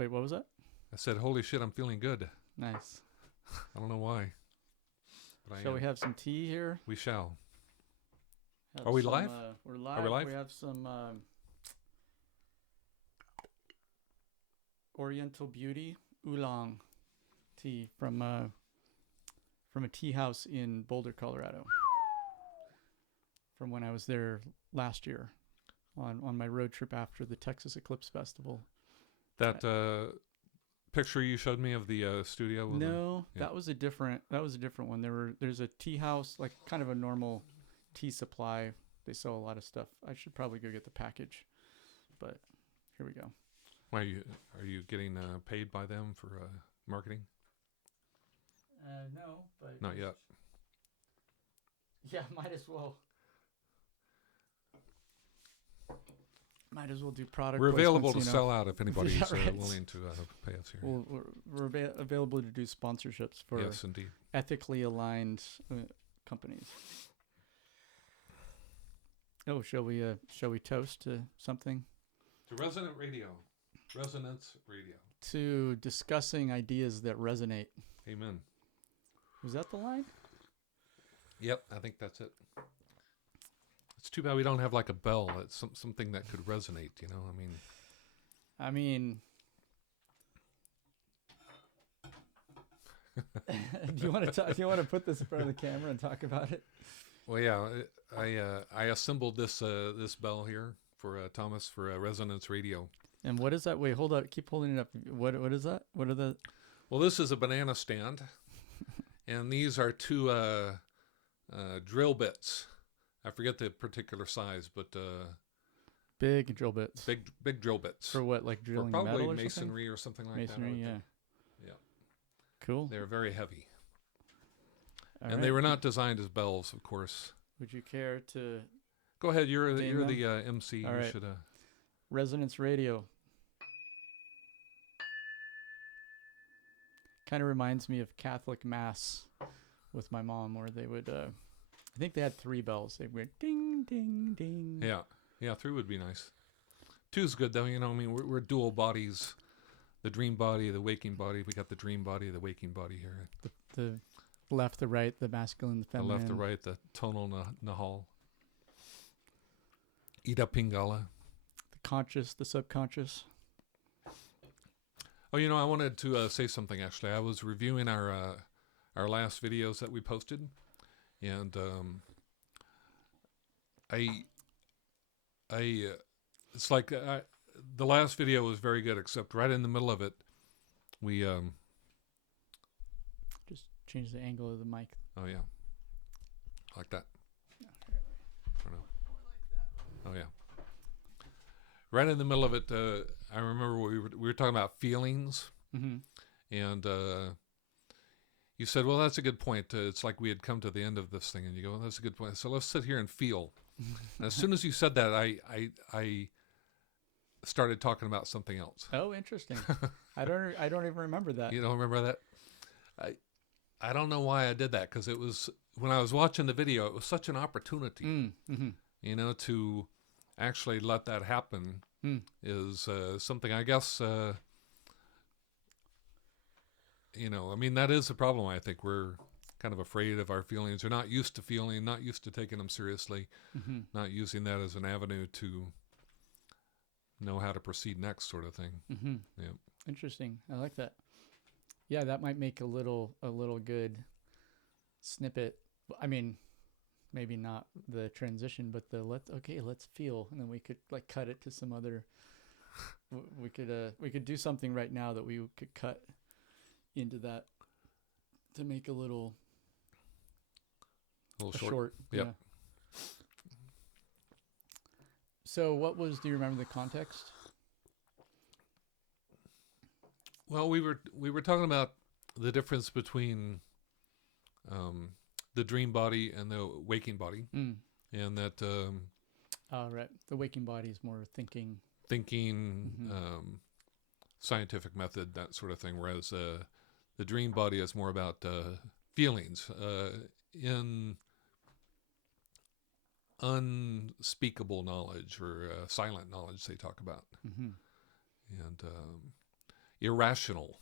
Wait, what was that? I said, holy shit, I'm feeling good. Nice. I don't know why. But I Shall am. we have some tea here? We shall. Have Are we some, live? We're Are we live? We have some Oriental Beauty oolong tea from a tea house in Boulder, Colorado. From when I was there last year on my road trip after the Texas Eclipse Festival. That picture you showed me of the studio? No, that was a different one. There's a tea house, like kind of a normal tea supply. They sell a lot of stuff. I should probably go get the package. But here we go. Why are you getting paid by them for marketing? No, but Not yet. Yeah, might as well. Might as well do product. We're available to placements, sell out if anybody's Yeah, right. willing to pay us here. Well, we're available to do sponsorships for Yes, indeed. ethically aligned companies. Oh, shall we toast to something? To Resonance Radio. To discussing ideas that resonate. Amen. Was that the line? Yep, I think that's it. It's too bad we don't have like a bell. It's something that could resonate, you know? I mean, do you want to put this in front of the camera and talk about it? Well, yeah, I assembled this bell here for Thomas for Resonance Radio. And what is that? Wait, hold up. Keep holding it up. What is that? What are the... Well, this is a banana stand, and these are two drill bits. I forget the particular size, but big drill bits. Big drill bits. For what, like drilling for probably metal or masonry or something like that. Masonry, yeah. Yeah. Cool. They're very heavy. All and right. they were not designed as bells, of course. Would you care to... Go ahead. You're the them? MC. All you right. should... Resonance Radio. Kind of reminds me of Catholic Mass with my mom, where they would... I think they had 3 bells. They went ding, ding, ding. Yeah, 3 would be nice. 2's good, though. You know, I mean, we're dual bodies. The dream body, the waking body. We got the dream body, the waking body here. The left, the right, the masculine, the feminine. The left, the right, the tonal nahal. Ida Pingala. The conscious, the subconscious. Oh, you know, I wanted to say something, actually. I was reviewing our last videos that we posted. And it's like the last video was very good, except right in the middle of it, we just change the angle of the mic. Oh yeah, like that. I don't know. Oh yeah. Right in the middle of it, I remember we were talking about feelings, and you said, well, that's a good point. It's like we had come to the end of this thing, and you go, well, that's a good point. So let's sit here and feel. And as soon as you said that, I started talking about something else. Oh, interesting. I don't even remember that. You don't remember that? I don't know why I did that, because it was, when I was watching the video, it was such an opportunity, you know, to actually let that happen is something, I guess, you know, I mean, that is a problem. I think we're kind of afraid of our feelings. We're not used to feeling, not used to taking them seriously, not using that as an avenue to know how to proceed next, sort of thing. Yeah. Interesting. I like that. Yeah, that might make a little good snippet. I mean, maybe not the transition, but the let's feel, and then we could like cut it to some other. We could do something right now that we could cut into that to make a little short. Yep. Yeah. So do you remember the context? Well, we were talking about the difference between the dream body and the waking body, and that right, the waking body is more thinking, scientific method, that sort of thing, whereas the dream body is more about feelings, in unspeakable knowledge or silent knowledge they talk about. And irrational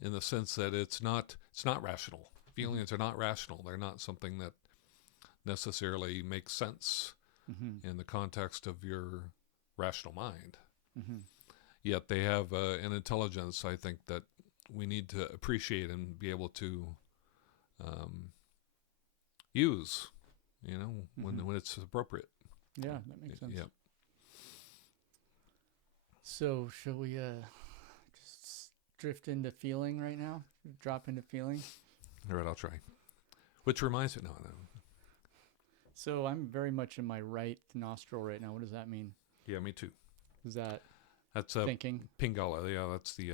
in the sense that it's not rational. Feelings are not rational. They're not something that necessarily makes sense in the context of your rational mind. Yet they have an intelligence, I think, that we need to appreciate and be able to use, when it's appropriate. Yeah, that makes sense. Yep. So, shall we just drift into feeling right now? Drop into feeling? All right, I'll try. Which reminds me, no. So, I'm very much in my right nostril right now. What does that mean? Yeah, me too. Is that That's thinking? Pingala. Yeah, that's the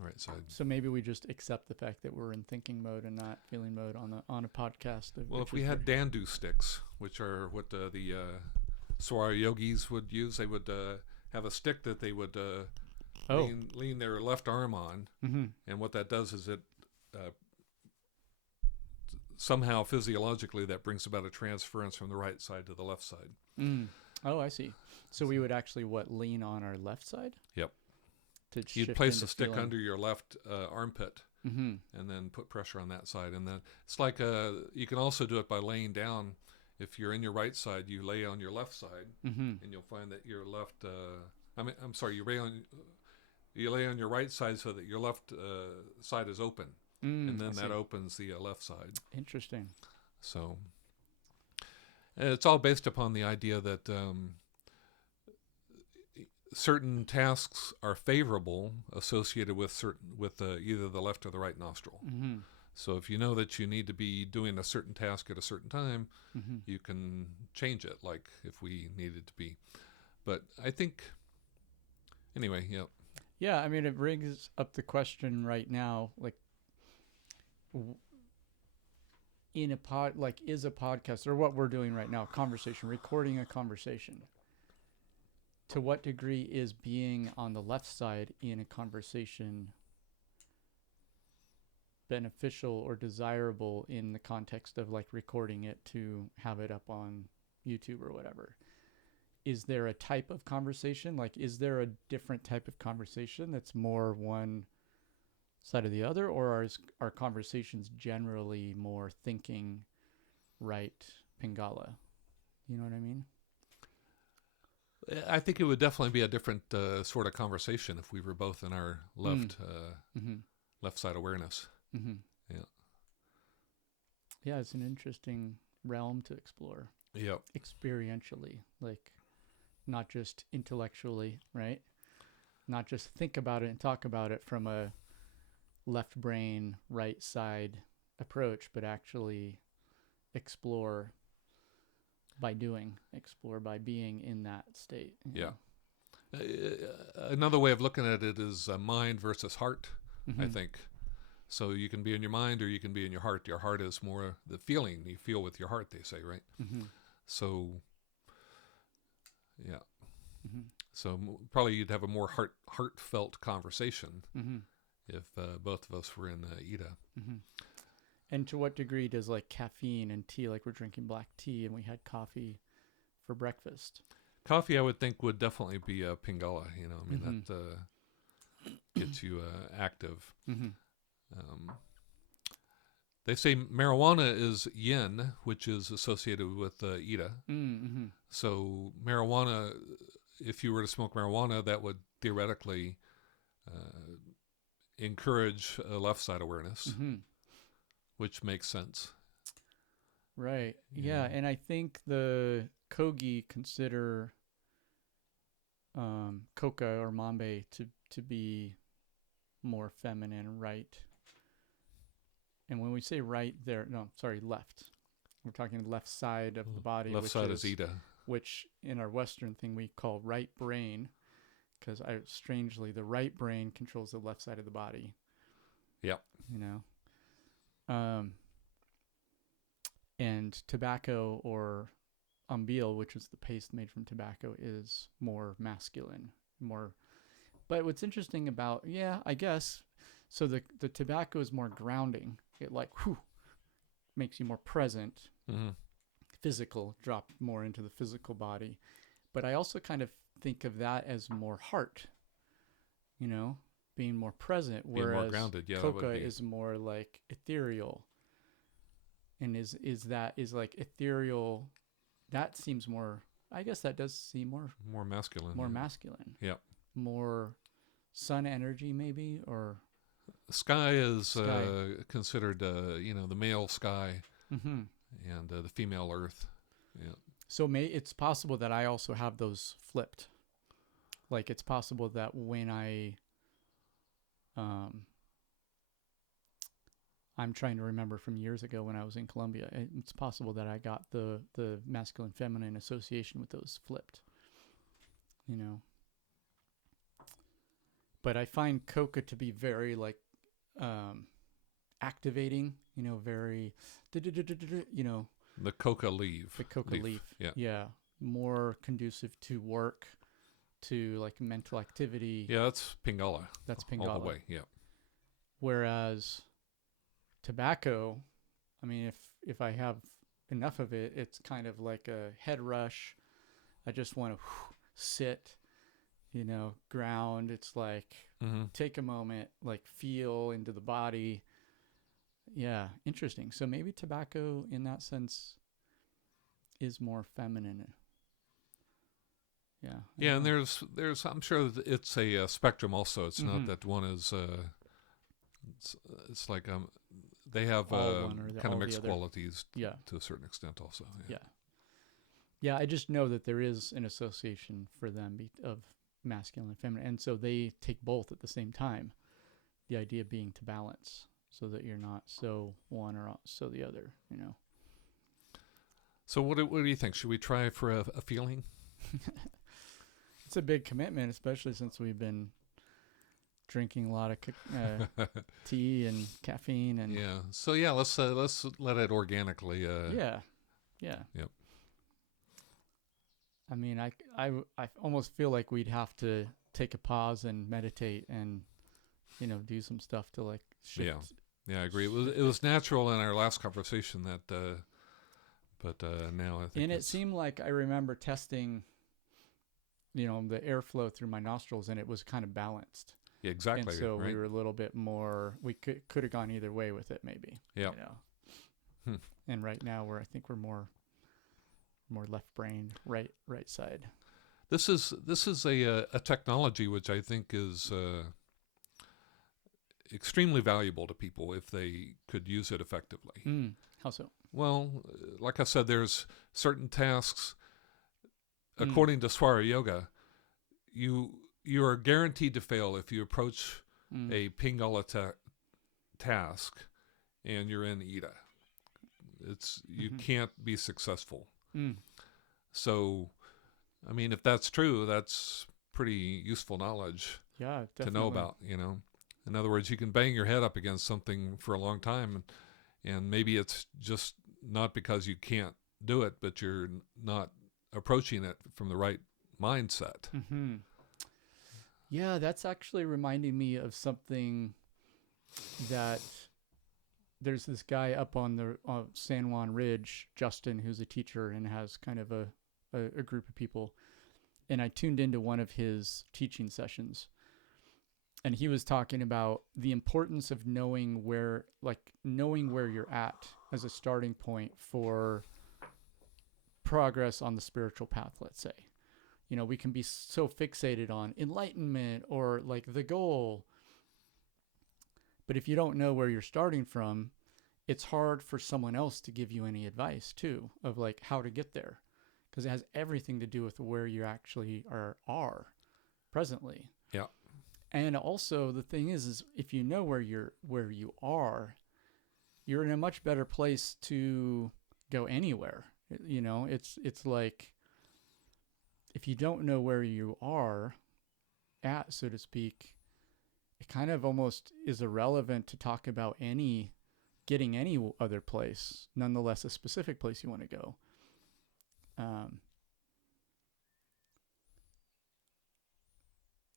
right side. So maybe we just accept the fact that we're in thinking mode and not feeling mode on a podcast. Well, if we had dandu sticks, which are what the Swara yogis would use, they would have a stick that they would lean their left arm on, and what that does is it somehow physiologically that brings about a transference from the right side to the left side. Oh, I see. So we would actually lean on our left side? Yep. You'd place the stick under your left armpit and then put pressure on that side. And then it's like you can also do it by laying down. If you're in your right side, you lay on your left side, and you'll find that your left. You lay on your right side so that your left side is open, and then that opens the left side. Interesting. So it's all based upon the idea that certain tasks are favorable associated with either the left or the right nostril. So if you know that you need to be doing a certain task at a certain time, you can change it, like if we needed to be. But I think, anyway, yeah. Yeah, I mean, it brings up the question right now, like, is a podcast, or what we're doing right now, recording a conversation, to what degree is being on the left side in a conversation beneficial or desirable in the context of like recording it to have it up on YouTube or whatever? Is there a type of conversation? Like, is there a different type of conversation that's more one side or the other, or are conversations generally more thinking right Pingala? You know what I mean? I think it would definitely be a different sort of conversation if we were both in our left left side awareness. Yeah. Yeah, it's an interesting realm to explore. Yeah. Experientially, like not just intellectually, right? Not just think about it and talk about it from a left brain, right side approach, but actually explore by being in that state. Yeah. Another way of looking at it is mind versus heart, I think. So you can be in your mind or you can be in your heart. Your heart is more the feeling you feel with your heart, they say, right? So, yeah. So probably you'd have a more heartfelt conversation if both of us were in Ida. And to what degree does like caffeine and tea, like we're drinking black tea and we had coffee for breakfast? Coffee, I would think, would definitely be a Pingala. That gets you active. They say marijuana is yin, which is associated with Ida. So marijuana, if you were to smoke marijuana, that would theoretically encourage left side awareness, which makes sense. Right. Yeah. And I think the Kogi consider coca or mambe to be more feminine, right? And when we say right there, left. We're talking left side of the body. Left side is Ida. Which in our Western thing we call right brain, because strangely the right brain controls the left side of the body. Yep. And tobacco or umbil, which is the paste made from tobacco, is more masculine, But what's interesting about, I guess, so the tobacco is more grounding. It makes you more present, physical, drop more into the physical body. But I also kind of think of that as more heart, being more present, Being more whereas grounded. Yeah, that coca would be. is more like ethereal. And is like ethereal, that seems more, I guess that does seem More masculine. more masculine. Yeah. More sun energy maybe, or Sky is Sky. considered, the male sky mhm. and the female earth. Yeah. So it's possible that I also have those flipped. Like it's possible that when um I'm trying to remember from years ago when I was in Colombia, it's possible that I got the masculine feminine association with those flipped. You know. But I find coca to be very like um activating, very you know, The coca leaf. the coca leaf. Yeah. Yeah, more conducive to work, to like mental activity. Yeah, that's Pingala. That's All Pingala. the way. Yeah. Whereas tobacco, I mean, if I have enough of it, it's kind of like a head rush. I just want to sit, ground. It's like Mm-hmm. take a moment, like feel into the body. Yeah, interesting. So maybe tobacco in that sense is more feminine. Yeah. Yeah, and there's I'm sure that it's a spectrum also. It's not Mhm. that one is it's like they have All one or kind all of the mixed other. qualities Yeah. to a certain extent also. Yeah. Yeah, I just know that there is an association for them of masculine and feminine. And so they take both at the same time. The idea being to balance so that you're not so one or so the other. So what do you think? Should we try for a feeling? It's a big commitment, especially since we've been drinking a lot of tea and caffeine and Yeah. So yeah, let's let it organically. yeah. Yep. I mean, I almost feel like we'd have to take a pause and meditate and do some stuff to like shift. Yeah. Yeah, I agree. It was natural in our last conversation that, but now I think. And it seemed like I remember testing, the airflow through my nostrils, and it was kind of balanced. Yeah, exactly. And so right? we were a little bit more. We could have gone either way with it, maybe. Yeah. And right now I think we're more left brain, right side. This is a technology which I think is extremely valuable to people if they could use it effectively. How so? Well, like I said, there's certain tasks. According to Swara Yoga, you are guaranteed to fail if you approach a Pingala task and you're in Ida. You can't be successful. So, I mean, if that's true, that's pretty useful knowledge to know about, In other words, you can bang your head up against something for a long time, and maybe it's just not because you can't do it, but you're not approaching it from the right mindset. Mm-hmm. Yeah, that's actually reminding me of something that there's this guy up on the San Juan Ridge, Justin, who's a teacher and has kind of a group of people. And I tuned into one of his teaching sessions. And he was talking about the importance of knowing where you're at as a starting point for progress on the spiritual path, let's say. We can be so fixated on enlightenment or like the goal. But if you don't know where you're starting from, it's hard for someone else to give you any advice too of like how to get there, because it has everything to do with where you actually are presently. Yeah. And also the thing is if you know where you are, you're in a much better place to go anywhere. It's like if you don't know where you are at, so to speak, it kind of almost is irrelevant to talk about getting any other place, nonetheless a specific place you want to go.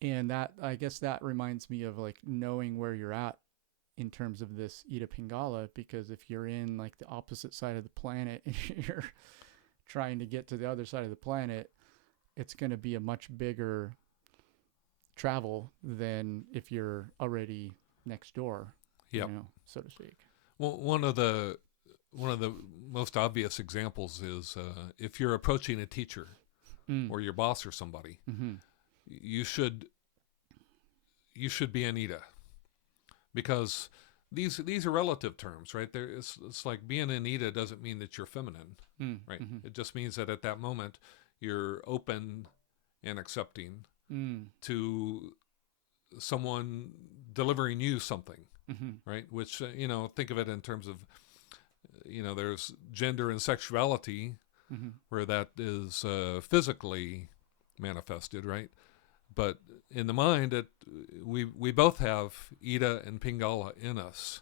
And that, I guess that reminds me of like knowing where you're at in terms of this Ida Pingala, because if you're in like the opposite side of the planet and you're trying to get to the other side of the planet, it's going to be a much bigger travel than if you're already next door, Yep. so to speak. Well, one of the most obvious examples is if you're approaching a teacher or your boss or somebody, you should be Anita, because these are relative terms, right? It's like being Anita doesn't mean that you're feminine, right? It just means that at that moment you're open and accepting to someone delivering you something, right? Which think of it in terms of there's gender and sexuality where that is physically manifested, right? But in the mind, we both have Ida and Pingala in us.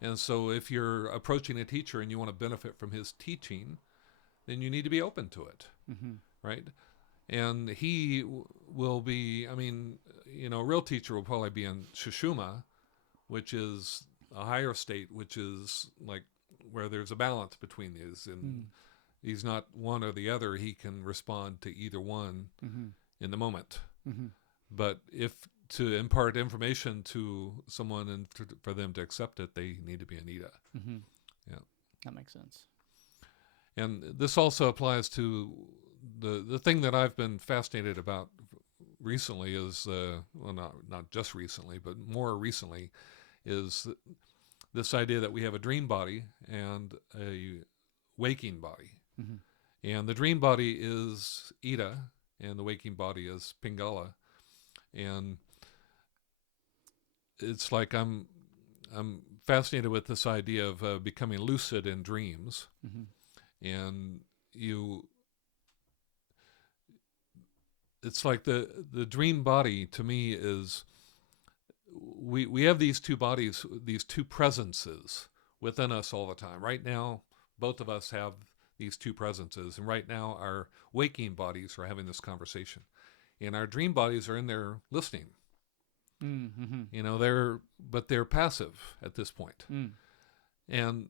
And so if you're approaching a teacher and you want to benefit from his teaching, then you need to be open to it, right? And he will be, a real teacher will probably be in Shushuma, which is a higher state, which is like where there's a balance between these. And he's not one or the other. He can respond to either one in the moment. But if to impart information to someone and for them to accept it, they need to be Anita. Yeah, that makes sense. And this also applies to the thing that I've been fascinated about recently is not just recently, but more recently, is this idea that we have a dream body and a waking body. And the dream body is Ida, and the waking body is Pingala. And it's like I'm fascinated with this idea of becoming lucid in dreams. And it's like the dream body to me is we have these two bodies, these two presences within us all the time. Right now, both of us have these two presences, and right now our waking bodies are having this conversation. And our dream bodies are in there listening. They're passive at this point. And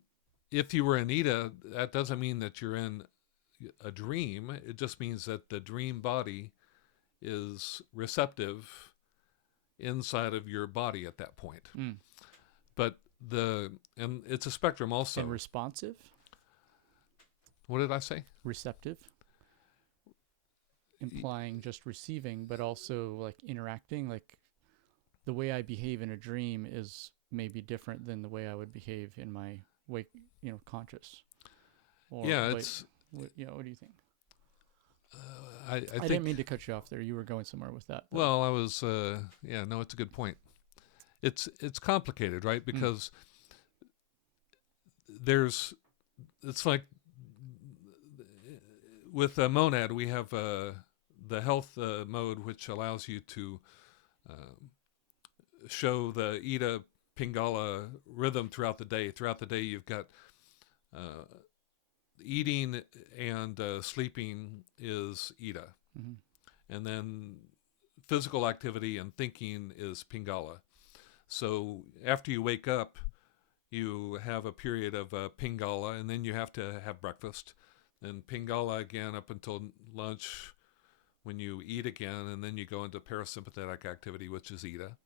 if you were Anita, that doesn't mean that you're in a dream. It just means that the dream body is receptive inside of your body at that point. But and it's a spectrum also. And responsive? What did I say? Receptive. Implying just receiving, but also like interacting. Like the way I behave in a dream is maybe different than the way I would behave in my wake, conscious. Or what do you think? I didn't mean to cut you off there. You were going somewhere with that. Well, I was. It's a good point. It's complicated, right? Because it's like with a monad, we have the health mode, which allows you to show the Ida Pingala rhythm throughout the day. Throughout the day, you've got eating and sleeping is Ida. And then physical activity and thinking is Pingala. So after you wake up, you have a period of Pingala, and then you have to have breakfast. Then Pingala again up until lunch when you eat again, and then you go into parasympathetic activity, which is Ida.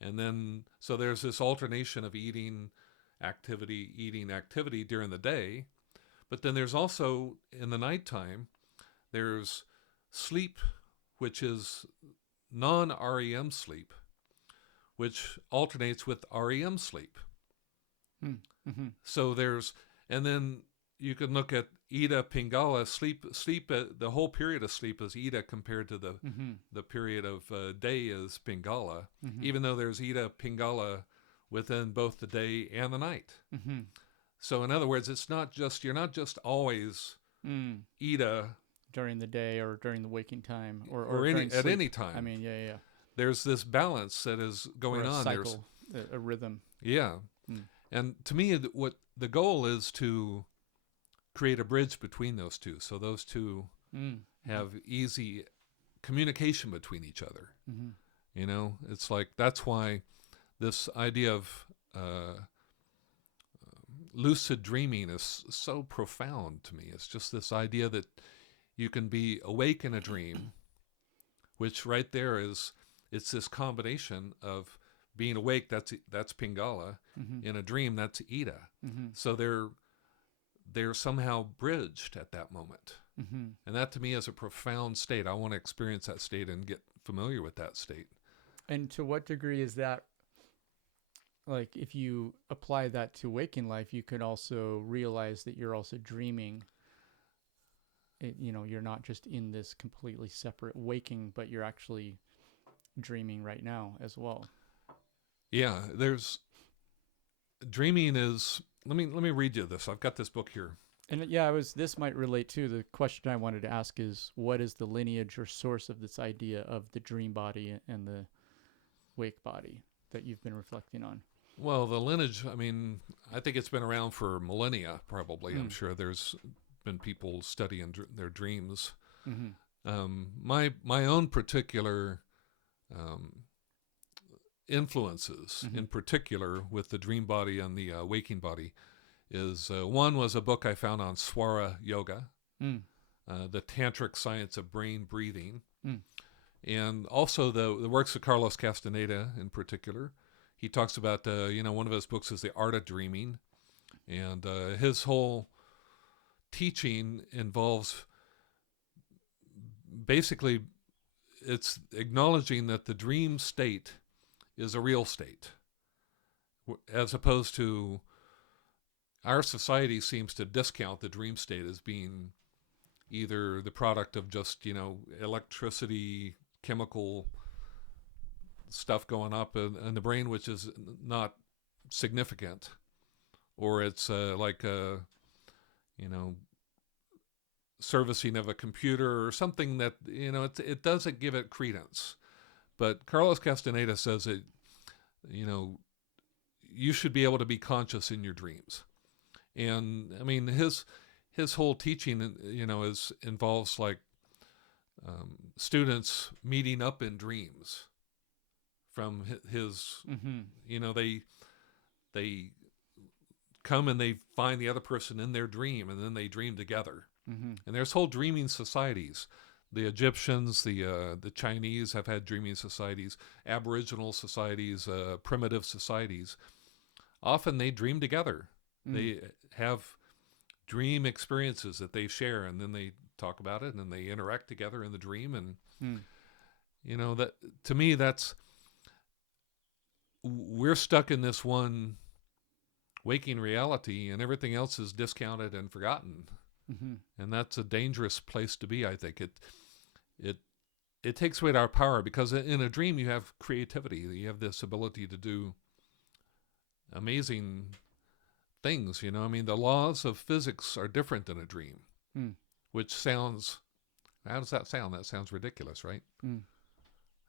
And then, so there's this alternation of eating activity during the day. But then there's also, in the nighttime, there's sleep, which is non-REM sleep, which alternates with REM sleep. So and then you can look at Ida Pingala sleep. The whole period of sleep is Ida compared to the period of day is Pingala, even though there's Ida Pingala within both the day and the night. So in other words, you're not just always Ida during the day or during the waking time or at any time. I mean, yeah. There's this balance that is going on. Cycle, a rhythm. Yeah. And to me, what the goal is to create a bridge between those two. So those two have easy communication between each other. It's like, that's why this idea of lucid dreaming is so profound to me. It's just this idea that you can be awake in a dream, which right there is it's this combination of being awake, that's Pingala, Mm-hmm. in a dream, that's Ida. Mm-hmm. So they're somehow bridged at that moment. Mm-hmm. And that to me is a profound state. I want to experience that state and get familiar with that state. And to what degree is that, like, if you apply that to waking life, you could also realize that you're also dreaming. You're not just in this completely separate waking, but you're actually dreaming right now as well. Yeah, there's dreaming is. Let me read you this. I've got this book here. And this might relate to the question I wanted to ask is, what is the lineage or source of this idea of the dream body and the wake body that you've been reflecting on? Well, the lineage, I mean, I think it's been around for millennia, probably. I'm sure there's been people studying their dreams. Mm-hmm. My own particular influences, Mm-hmm. in particular with the dream body and the waking body, is one was a book I found on Swara Yoga, the tantric science of brain breathing, and also the works of Carlos Castaneda in particular. He talks about, one of his books is The Art of Dreaming, and his whole teaching involves basically it's acknowledging that the dream state is a real state, as opposed to our society seems to discount the dream state as being either the product of just, electricity, chemical stuff going up in the brain, which is not significant, or it's servicing of a computer or something that, it doesn't give it credence. But Carlos Castaneda says that, you should be able to be conscious in your dreams. And I mean, his whole teaching, involves like students meeting up in dreams from his, they come and they find the other person in their dream, and then they dream together. Mm-hmm. And there's whole dreaming societies. The Egyptians, the Chinese have had dreaming societies, Aboriginal societies, primitive societies. Often they dream together. They have dream experiences that they share, and then they talk about it, and then they interact together in the dream. And that, to me, we're stuck in this one waking reality, and everything else is discounted and forgotten. Mm-hmm. And that's a dangerous place to be. I think it takes away our power, because in a dream you have creativity. You have this ability to do amazing things. I mean, the laws of physics are different in a dream, which sounds. How does that sound? That sounds ridiculous, right?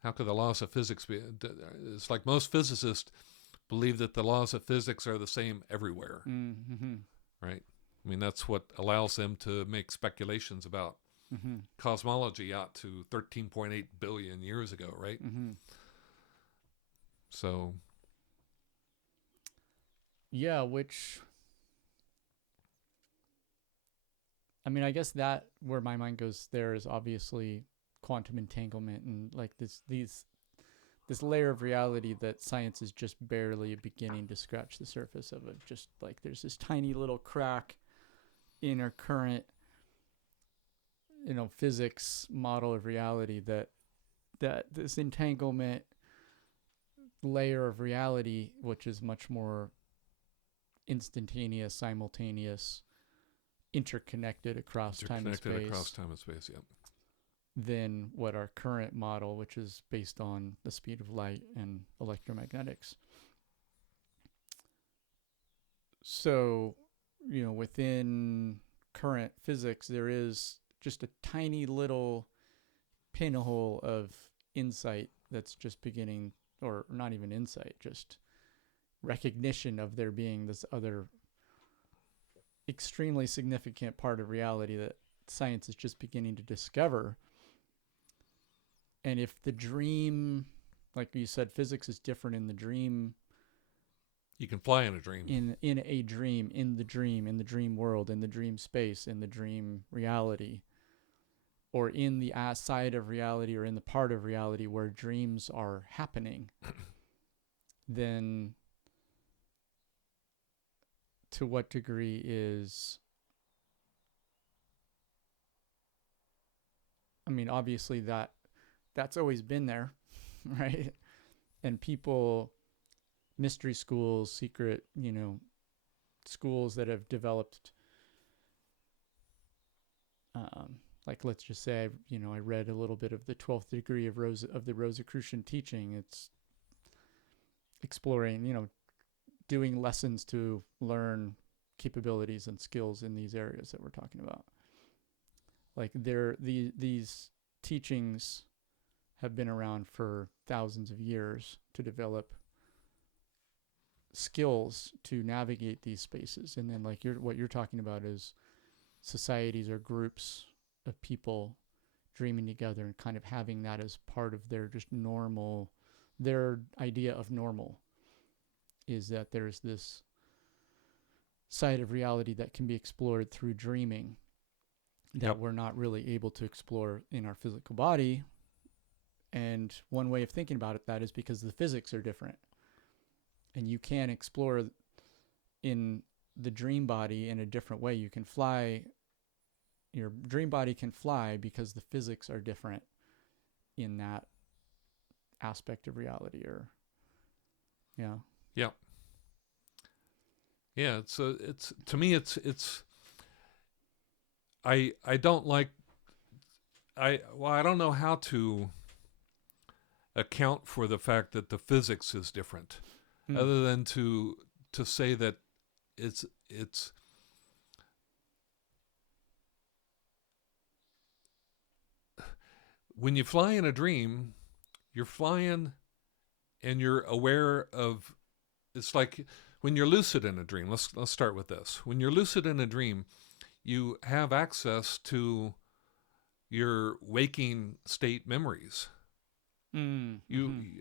How could the laws of physics be? It's like most physicists believe that the laws of physics are the same everywhere, right? I mean, that's what allows them to make speculations about cosmology out to 13.8 billion years ago, right? So, yeah, I mean, I guess that where my mind goes there is obviously quantum entanglement and like this layer of reality that science is just barely beginning to scratch the surface of. It just like there's this tiny little crack in our current physics model of reality that this entanglement layer of reality, which is much more instantaneous, simultaneous, interconnected across time and space, yep. than what our current model, which is based on the speed of light and electromagnetics. So, within current physics, there is just a tiny little pinhole of insight that's just beginning, or not even insight, just recognition of there being this other extremely significant part of reality that science is just beginning to discover. And if the dream, like you said, physics is different in the dream. You can fly in a dream. In a dream, in the dream world, in the dream space, in the dream reality. or in the side of reality or in the part of reality where dreams are happening, then to what degree is, I mean, obviously that's always been there, right? And people, mystery schools, secret, schools that have developed, like let's just say, I read a little bit of the 12th degree of the Rosicrucian teaching. It's exploring, doing lessons to learn capabilities and skills in these areas that we're talking about. Like these teachings have been around for thousands of years to develop skills to navigate these spaces. And then like what you're talking about is societies or groups of people dreaming together and kind of having that as part of their just normal, their idea of normal is that there's this side of reality that can be explored through dreaming that we're not really able to explore in our physical body. And one way of thinking about it, that is because the physics are different. And you can explore in the dream body in a different way. You can fly, your dream body can fly because the physics are different in that aspect of reality, or, yeah. Yeah, it's to me it's I don't like I don't know how to account for the fact that the physics is different, other than to say that it's when you fly in a dream, you're flying and you're aware of, it's like when you're lucid in a dream. Let's start with this. When you're lucid in a dream, you have access to your waking state memories. I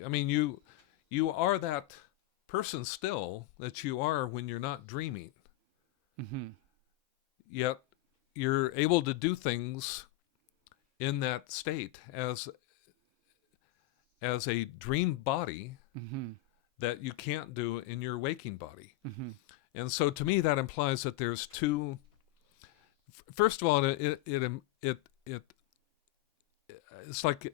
mean, you are that person still that you are when you're not dreaming. Yet you're able to do things in that state as a dream body that you can't do in your waking body. And so to me that implies that there's two. First of all, it's like,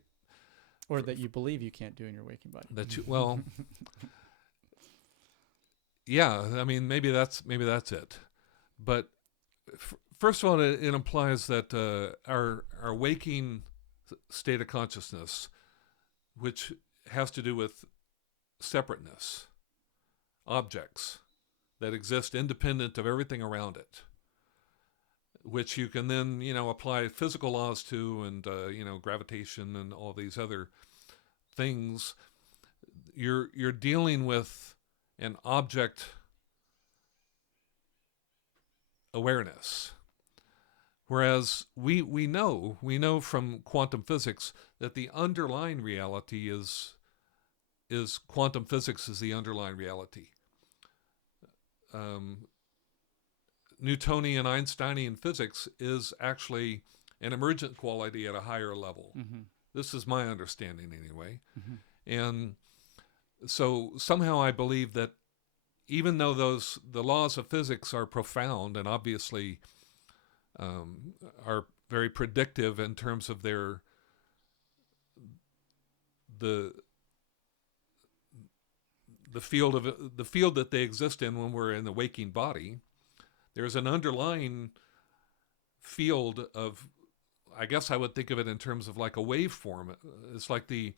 or that you believe you can't do in your waking body. That you, well, yeah. I mean, maybe that's it. But first of all, it implies that our waking state of consciousness, which has to do with separateness, objects that exist independent of everything around it, which you can then, apply physical laws to, and, gravitation and all these other things. You're dealing with an object awareness. Whereas we know from quantum physics that the underlying reality is quantum physics is the underlying reality. Newtonian, Einsteinian physics is actually an emergent quality at a higher level. This is my understanding anyway. And so somehow I believe that even though the laws of physics are profound and obviously are very predictive in terms of the field that they exist in when we're in the waking body, there's an underlying field of, I guess I would think of it in terms of like a waveform. It's like the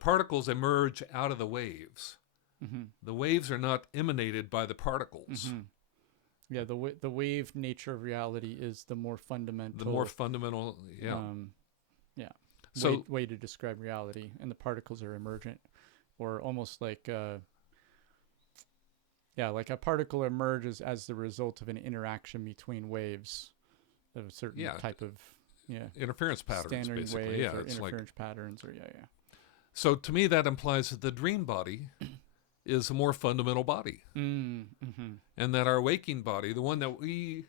particles emerge out of the waves. The waves are not emanated by the particles. Yeah, the wave nature of reality is the more fundamental. Yeah. So way to describe reality, and the particles are emergent, or almost like like a particle emerges as the result of an interaction between waves of a certain type of interference patterns, standard basically. Wave, Yeah, or it's interference patterns, or So to me, that implies that the dream body is a more fundamental body, and that our waking body, the one that we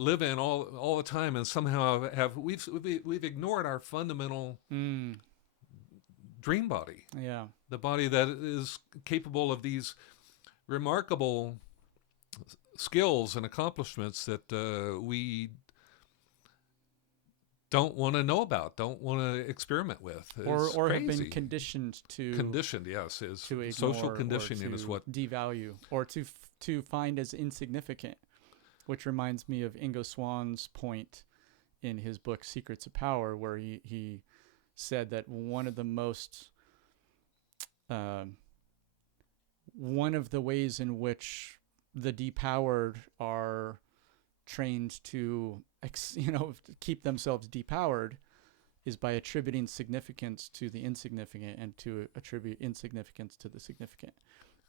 live in all the time, and somehow we've ignored our fundamental dream body. Yeah. The body that is capable of these remarkable skills and accomplishments that we don't want to know about, don't want to experiment with, or crazy. have been conditioned to Yes, is to ignore, social conditioning or is what devalue, or to find as insignificant, which reminds me of Ingo Swann's point in his book Secrets of Power, where he said that one of the ways in which the depowered are trained to keep themselves depowered is by attributing significance to the insignificant and to attribute insignificance to the significant.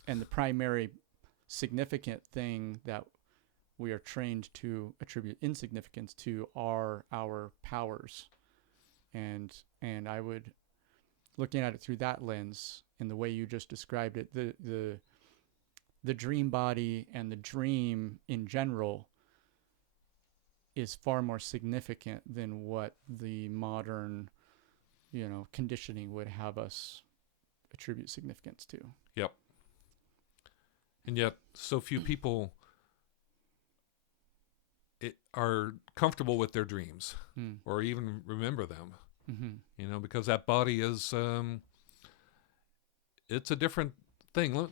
And the primary significant thing that we are trained to attribute insignificance to are our powers. And I would, looking at it through that lens, in the way you just described it, the dream body and the dream in general is far more significant than what the modern, conditioning would have us attribute significance to. Yep. And yet, so few people are comfortable with their dreams or even remember them. Mm-hmm. Because that body is, it's a different thing.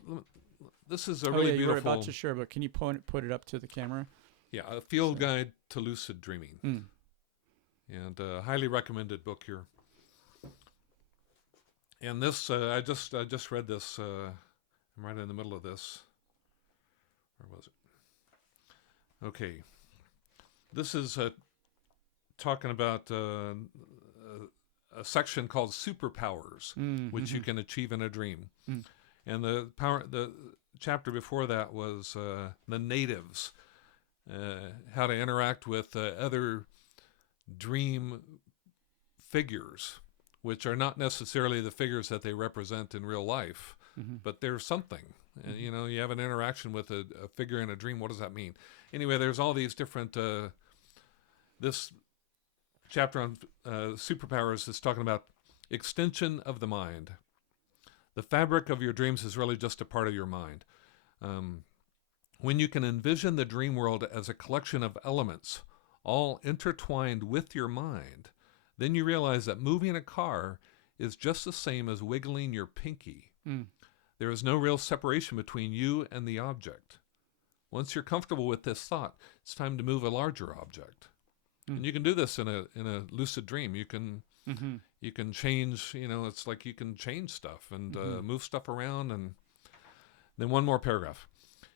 This is a really beautiful. You were about to share, but can you put it up to the camera? Yeah, a field guide to lucid dreaming, and a highly recommended book here. And this, I just read this. I'm right in the middle of this. Where was it? Okay, this is talking about a section called superpowers, which you can achieve in a dream. And the chapter before that was the natives. How to interact with other dream figures, which are not necessarily the figures that they represent in real life, but they're something. You have an interaction with a figure in a dream. What does that mean? Anyway, there's all these different. This chapter on superpowers is talking about extension of the mind. The fabric of your dreams is really just a part of your mind. When you can envision the dream world as a collection of elements, all intertwined with your mind, then you realize that moving a car is just the same as wiggling your pinky. There is no real separation between you and the object. Once you're comfortable with this thought, it's time to move a larger object. And you can do this in a lucid dream. You can you can change. It's like you can change stuff and move stuff around. And then one more paragraph.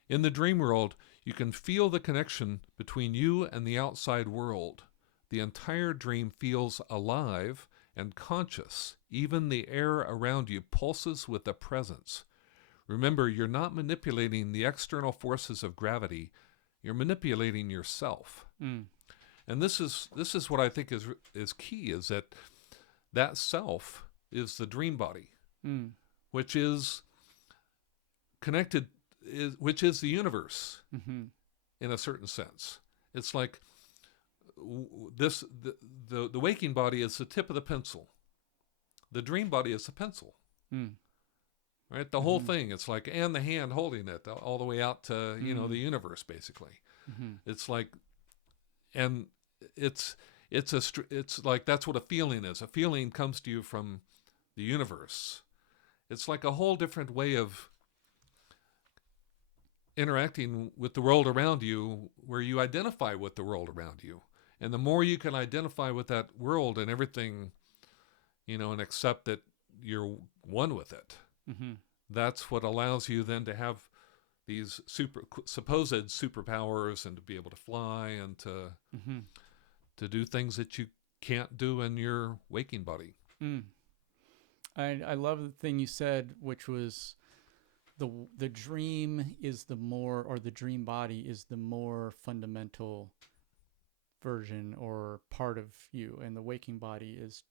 In the dream world, you can feel the connection between you and the outside world. The entire dream feels alive and conscious. Even the air around you pulses with a presence. Remember, you're not manipulating the external forces of gravity. You're manipulating yourself. And this is what I think is key, is that self is the dream body, which is connected, which is the universe in a certain sense. It's like the waking body is the tip of the pencil. The dream body is the pencil. Right? The whole thing, it's like, and the hand holding it all the way out to, the universe, basically. It's like, and it's like, that's what a feeling is. A feeling comes to you from the universe. It's like a whole different way of interacting with the world around you, where you identify with the world around you. And the more you can identify with that world and everything, and accept that you're one with it, that's what allows you then to have these supposed superpowers, and to be able to fly, and to do things that you can't do in your waking body. I love the thing you said, which was the dream is the more, or the dream body is the more fundamental version or part of you, and the waking body is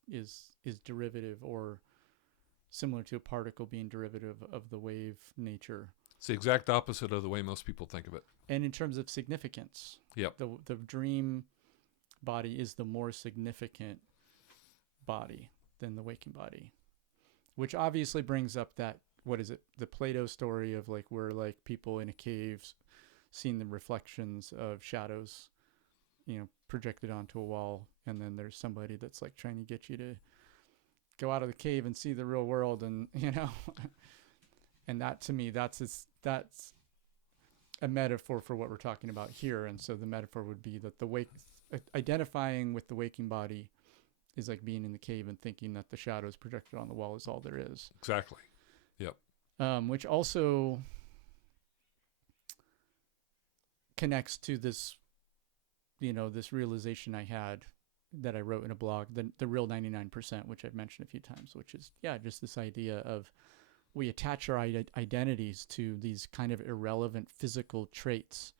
derivative, or similar to a particle being derivative of the wave nature. It's the exact opposite of the way most people think of it. And in terms of significance, Yep. the dream body is the more significant body than the waking body, which obviously brings up that, what is it, the Plato story of like where like people in a cave seeing the reflections of shadows, projected onto a wall, and then there's somebody that's like trying to get you to go out of the cave and see the real world, and and that, to me, that's a metaphor for what we're talking about here. And so the metaphor would be that identifying with the waking body is like being in the cave and thinking that the shadows projected on the wall is all there is. Exactly. Yep. Which also connects to this, this realization I had that I wrote in a blog, the real 99%, which I've mentioned a few times, which is, just this idea of we attach our identities to these kind of irrelevant physical traits,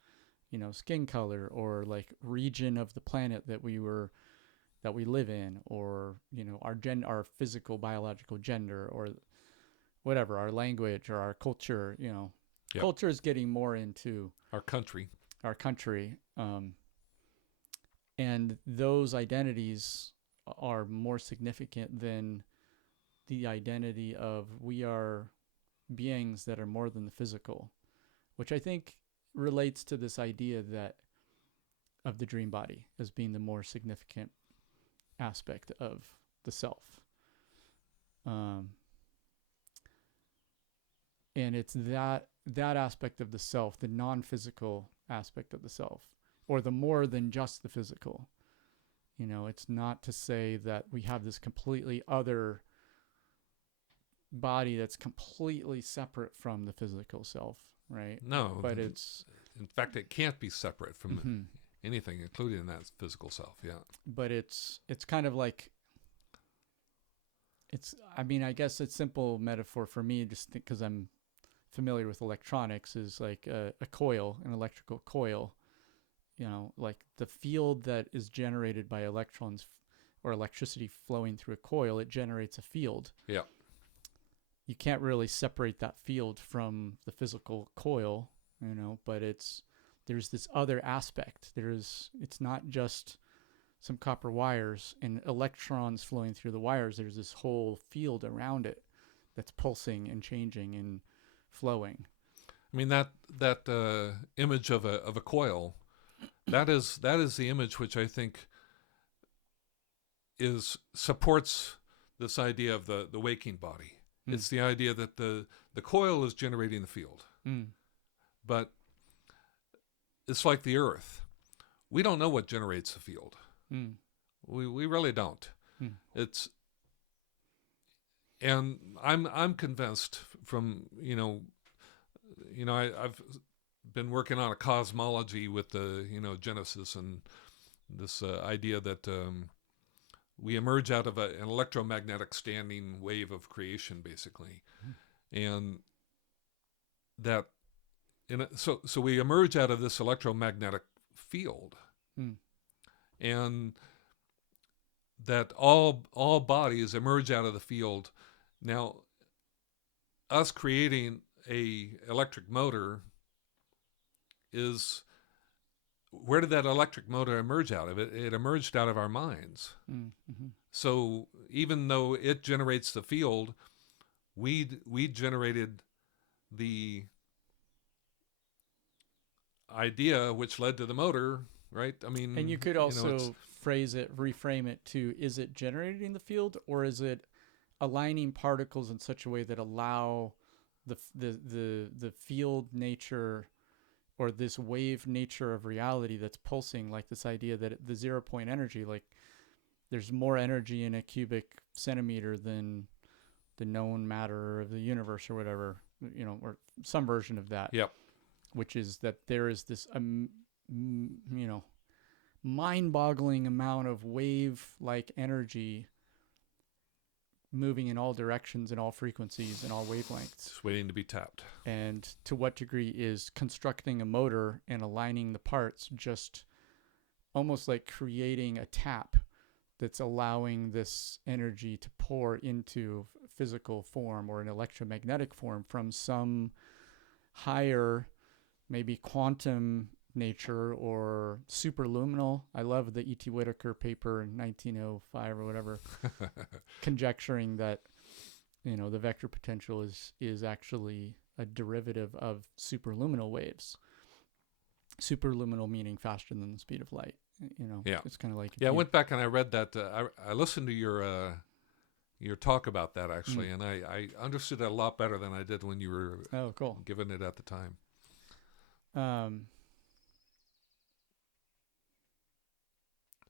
skin color, or like region of the planet that we live in, or, our physical biological gender, or whatever, our language or our culture. Yep. Culture is getting more into our country. And those identities are more significant than the identity of we are beings that are more than the physical, which I think relates to this idea of the dream body as being the more significant aspect of the self. And it's that aspect of the self, the non-physical aspect of the self, or the more than just the physical. It's not to say that we have this completely other body that's completely separate from the physical self, right? No, but in fact, it can't be separate from anything, including that physical self. Yeah. But it's kind of like, I guess a simple metaphor for me, just because I'm familiar with electronics, is like a coil, an electrical coil. Like the field that is generated by electrons or electricity flowing through a coil, it generates a field. Yeah. You can't really separate that field from the physical coil, but there's this other aspect. It's not just some copper wires and electrons flowing through the wires. There's this whole field around it that's pulsing and changing and flowing. I mean, that image of a coil, that is the image which I think supports this idea of the waking body. It's the idea that the coil is generating the field. But it's like the earth. We don't know what generates the field. We really don't. And I'm convinced from, I've been working on a cosmology with the, Genesis, and this idea that we emerge out of an electromagnetic standing wave of creation, basically. And that, so we emerge out of this electromagnetic field. And that all bodies emerge out of the field. Now, us creating a electric motor is, where did that electric motor emerge out of? It emerged out of our minds. So even though it generates the field, we generated the idea which led to the motor, right? I mean, and you could also reframe it to, is it generating the field, or is it aligning particles in such a way that allow the field nature, or this wave nature of reality that's pulsing, like this idea that the 0 point energy, like there's more energy in a cubic centimeter than the known matter of the universe, or whatever, or some version of that. Yep. Which is that there is this, mind-boggling amount of wave-like energy moving in all directions and all frequencies and all wavelengths. It's waiting to be tapped. And to what degree is constructing a motor and aligning the parts just almost like creating a tap that's allowing this energy to pour into physical form or an electromagnetic form from some higher, maybe quantum nature or superluminal. I love the E.T. Whittaker paper in 1905 or whatever, conjecturing that, the vector potential is actually a derivative of superluminal waves. Superluminal meaning faster than the speed of light. Yeah. It's kind of like I went back and I read that. I listened to your talk about that actually, and I understood it a lot better than I did when you were cool giving it at the time.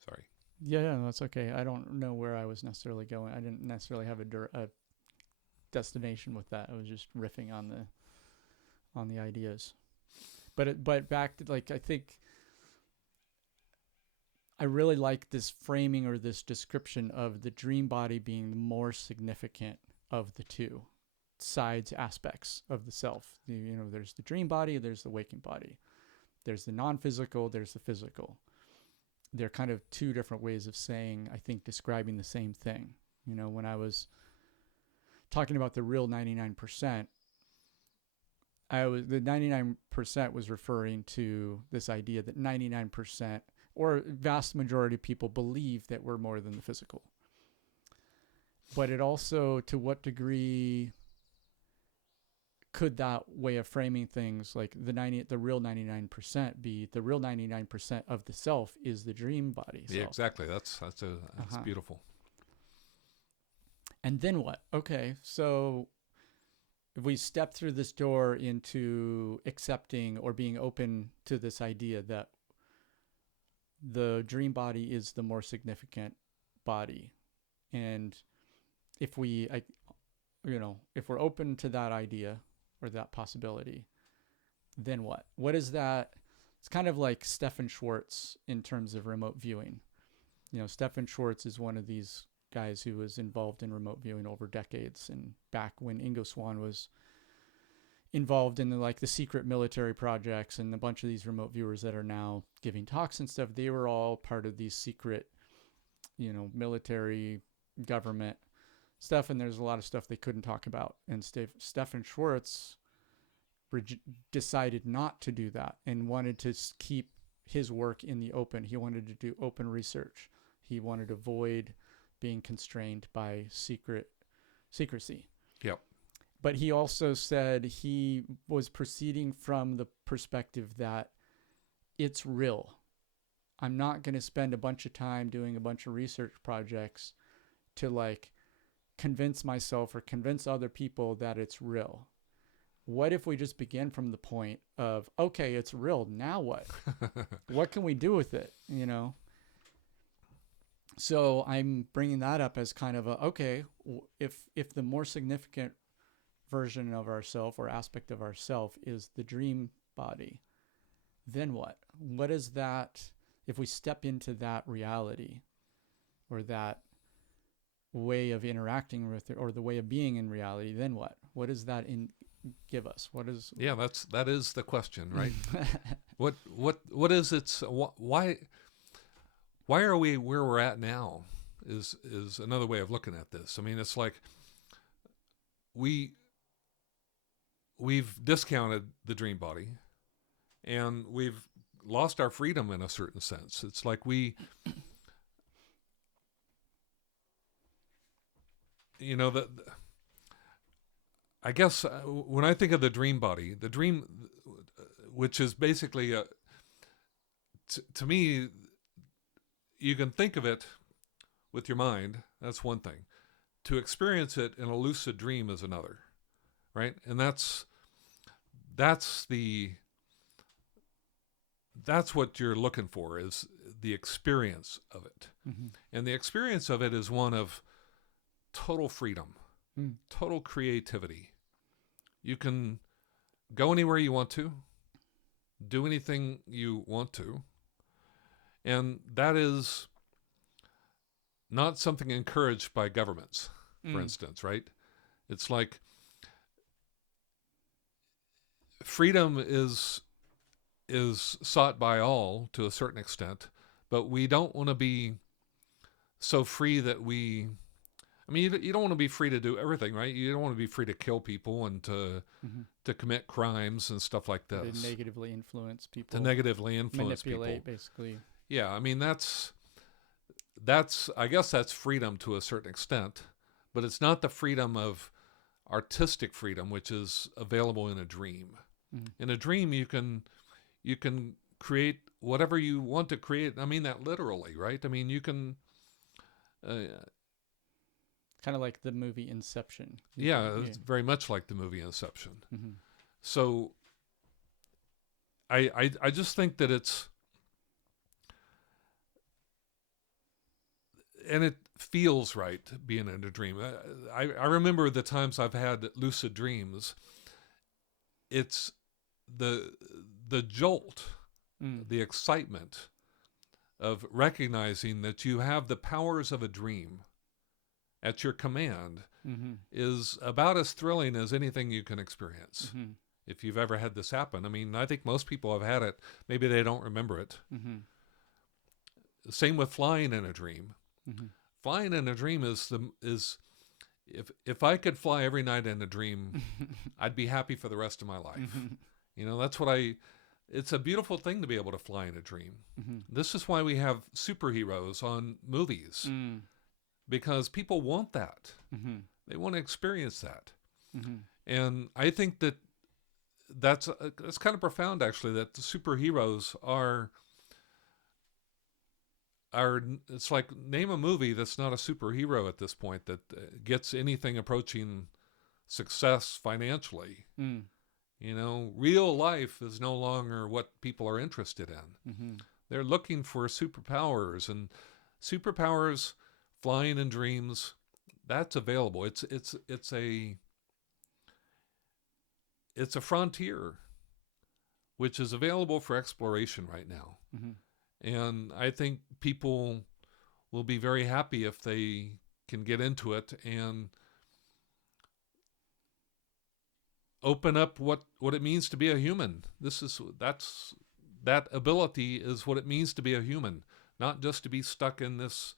Sorry. Yeah, no, that's okay. I don't know where I was necessarily going. I didn't necessarily have a destination with that. I was just riffing on the ideas. But back to, like, I think I really like this framing or this description of the dream body being the more significant of the two sides, aspects of the self. There's the dream body, there's the waking body. There's the non-physical, there's the physical. They're kind of two different ways of saying, I think, describing the same thing. When I was talking about the real 99%, the 99% was referring to this idea that 99% or vast majority of people believe that we're more than the physical. But it also, to what degree could that way of framing things, like the real 99%, be the real 99% of the self is the dream body self? Yeah, exactly. That's beautiful. And then what? Okay, so if we step through this door into accepting or being open to this idea that the dream body is the more significant body, and if we're open to that idea or that possibility, then what? What is that? It's kind of like Stefan Schwartz in terms of remote viewing. Stefan Schwartz is one of these guys who was involved in remote viewing over decades, and back when Ingo Swann was involved in the secret military projects and a bunch of these remote viewers that are now giving talks and stuff, they were all part of these secret, military government stuff, and there's a lot of stuff they couldn't talk about. And Stefan Schwartz decided not to do that and wanted to keep his work in the open. He wanted to do open research. He wanted to avoid being constrained by secrecy. Yep. But he also said he was proceeding from the perspective that it's real. I'm not going to spend a bunch of time doing a bunch of research projects to convince myself or convince other people that it's real. What if we just begin from the point of, okay, it's real, now what? What can we do with it, So I'm bringing that up as kind of if the more significant version of ourself or aspect of ourself is the dream body, then what? What is that? If we step into that reality or that way of interacting with it or the way of being in reality, then what? What does that give us? What is? Yeah, that is the question, right? What is its why are we where we're at now? Is another way of looking at this. I mean, it's like we've discounted the dream body, and we've lost our freedom in a certain sense. It's like I guess when I think of the dream body, which is basically to me, you can think of it with your mind. That's one thing. To experience it in a lucid dream is another, right? And that's what you're looking for, is the experience of it. Mm-hmm. And the experience of it is one of total freedom, total creativity. You can go anywhere you want to, do anything you want to. And that is not something encouraged by governments, for instance, right? It's like freedom is sought by all to a certain extent, but we don't want to be so free that I mean, you don't want to be free to do everything, right? You don't want to be free to kill people and to commit crimes and stuff like this. To negatively influence people. To negatively influence manipulate, people. basically. Yeah, I mean, that's I guess that's freedom to a certain extent, but it's not the freedom of artistic freedom, which is available in a dream. In a dream, you can create whatever you want to create. I mean that literally, right? I mean, you can kind of like the movie Inception. It's very much like the movie Inception. So I just think that it's, and it feels right being in a dream. I remember the times I've had lucid dreams. It's the jolt, the excitement of recognizing that you have the powers of a dream at your command is about as thrilling as anything you can experience. If you've ever had this happen. I mean, I think most people have had it. Maybe they don't remember it. Same with flying in a dream. Flying in a dream is if I could fly every night in a dream, I'd be happy for the rest of my life. You know, that's what it's a beautiful thing to be able to fly in a dream. This is why we have superheroes on movies, because people want that. They want to experience that. And I think that's kind of profound, actually, that the superheroes are it's like, name a movie that's not a superhero at this point that gets anything approaching success financially. You know, real life is no longer what people are interested in. They're looking for superpowers, and superpowers, flying in dreams, that's available. It's a frontier which is available for exploration right now. And I think people will be very happy if they can get into it and open up what it means to be a human. That ability is what it means to be a human, not just to be stuck in this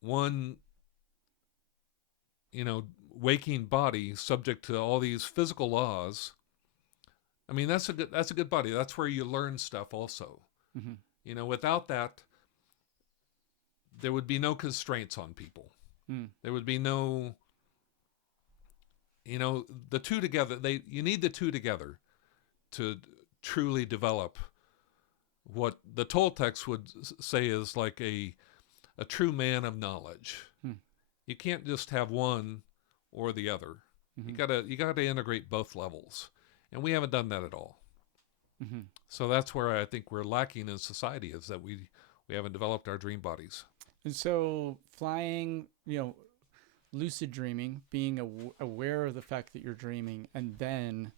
one, waking body subject to all these physical laws. I mean, that's a good body. That's where you learn stuff also. Without that, there would be no constraints on people. There would be no, the two together. You need the two together to truly develop what the Toltecs would say is like a true man of knowledge. You can't just have one or the other. You gotta integrate both levels. And we haven't done that at all. So that's where I think we're lacking in society, is that we haven't developed our dream bodies. And so flying, lucid dreaming, being aware of the fact that you're dreaming, and then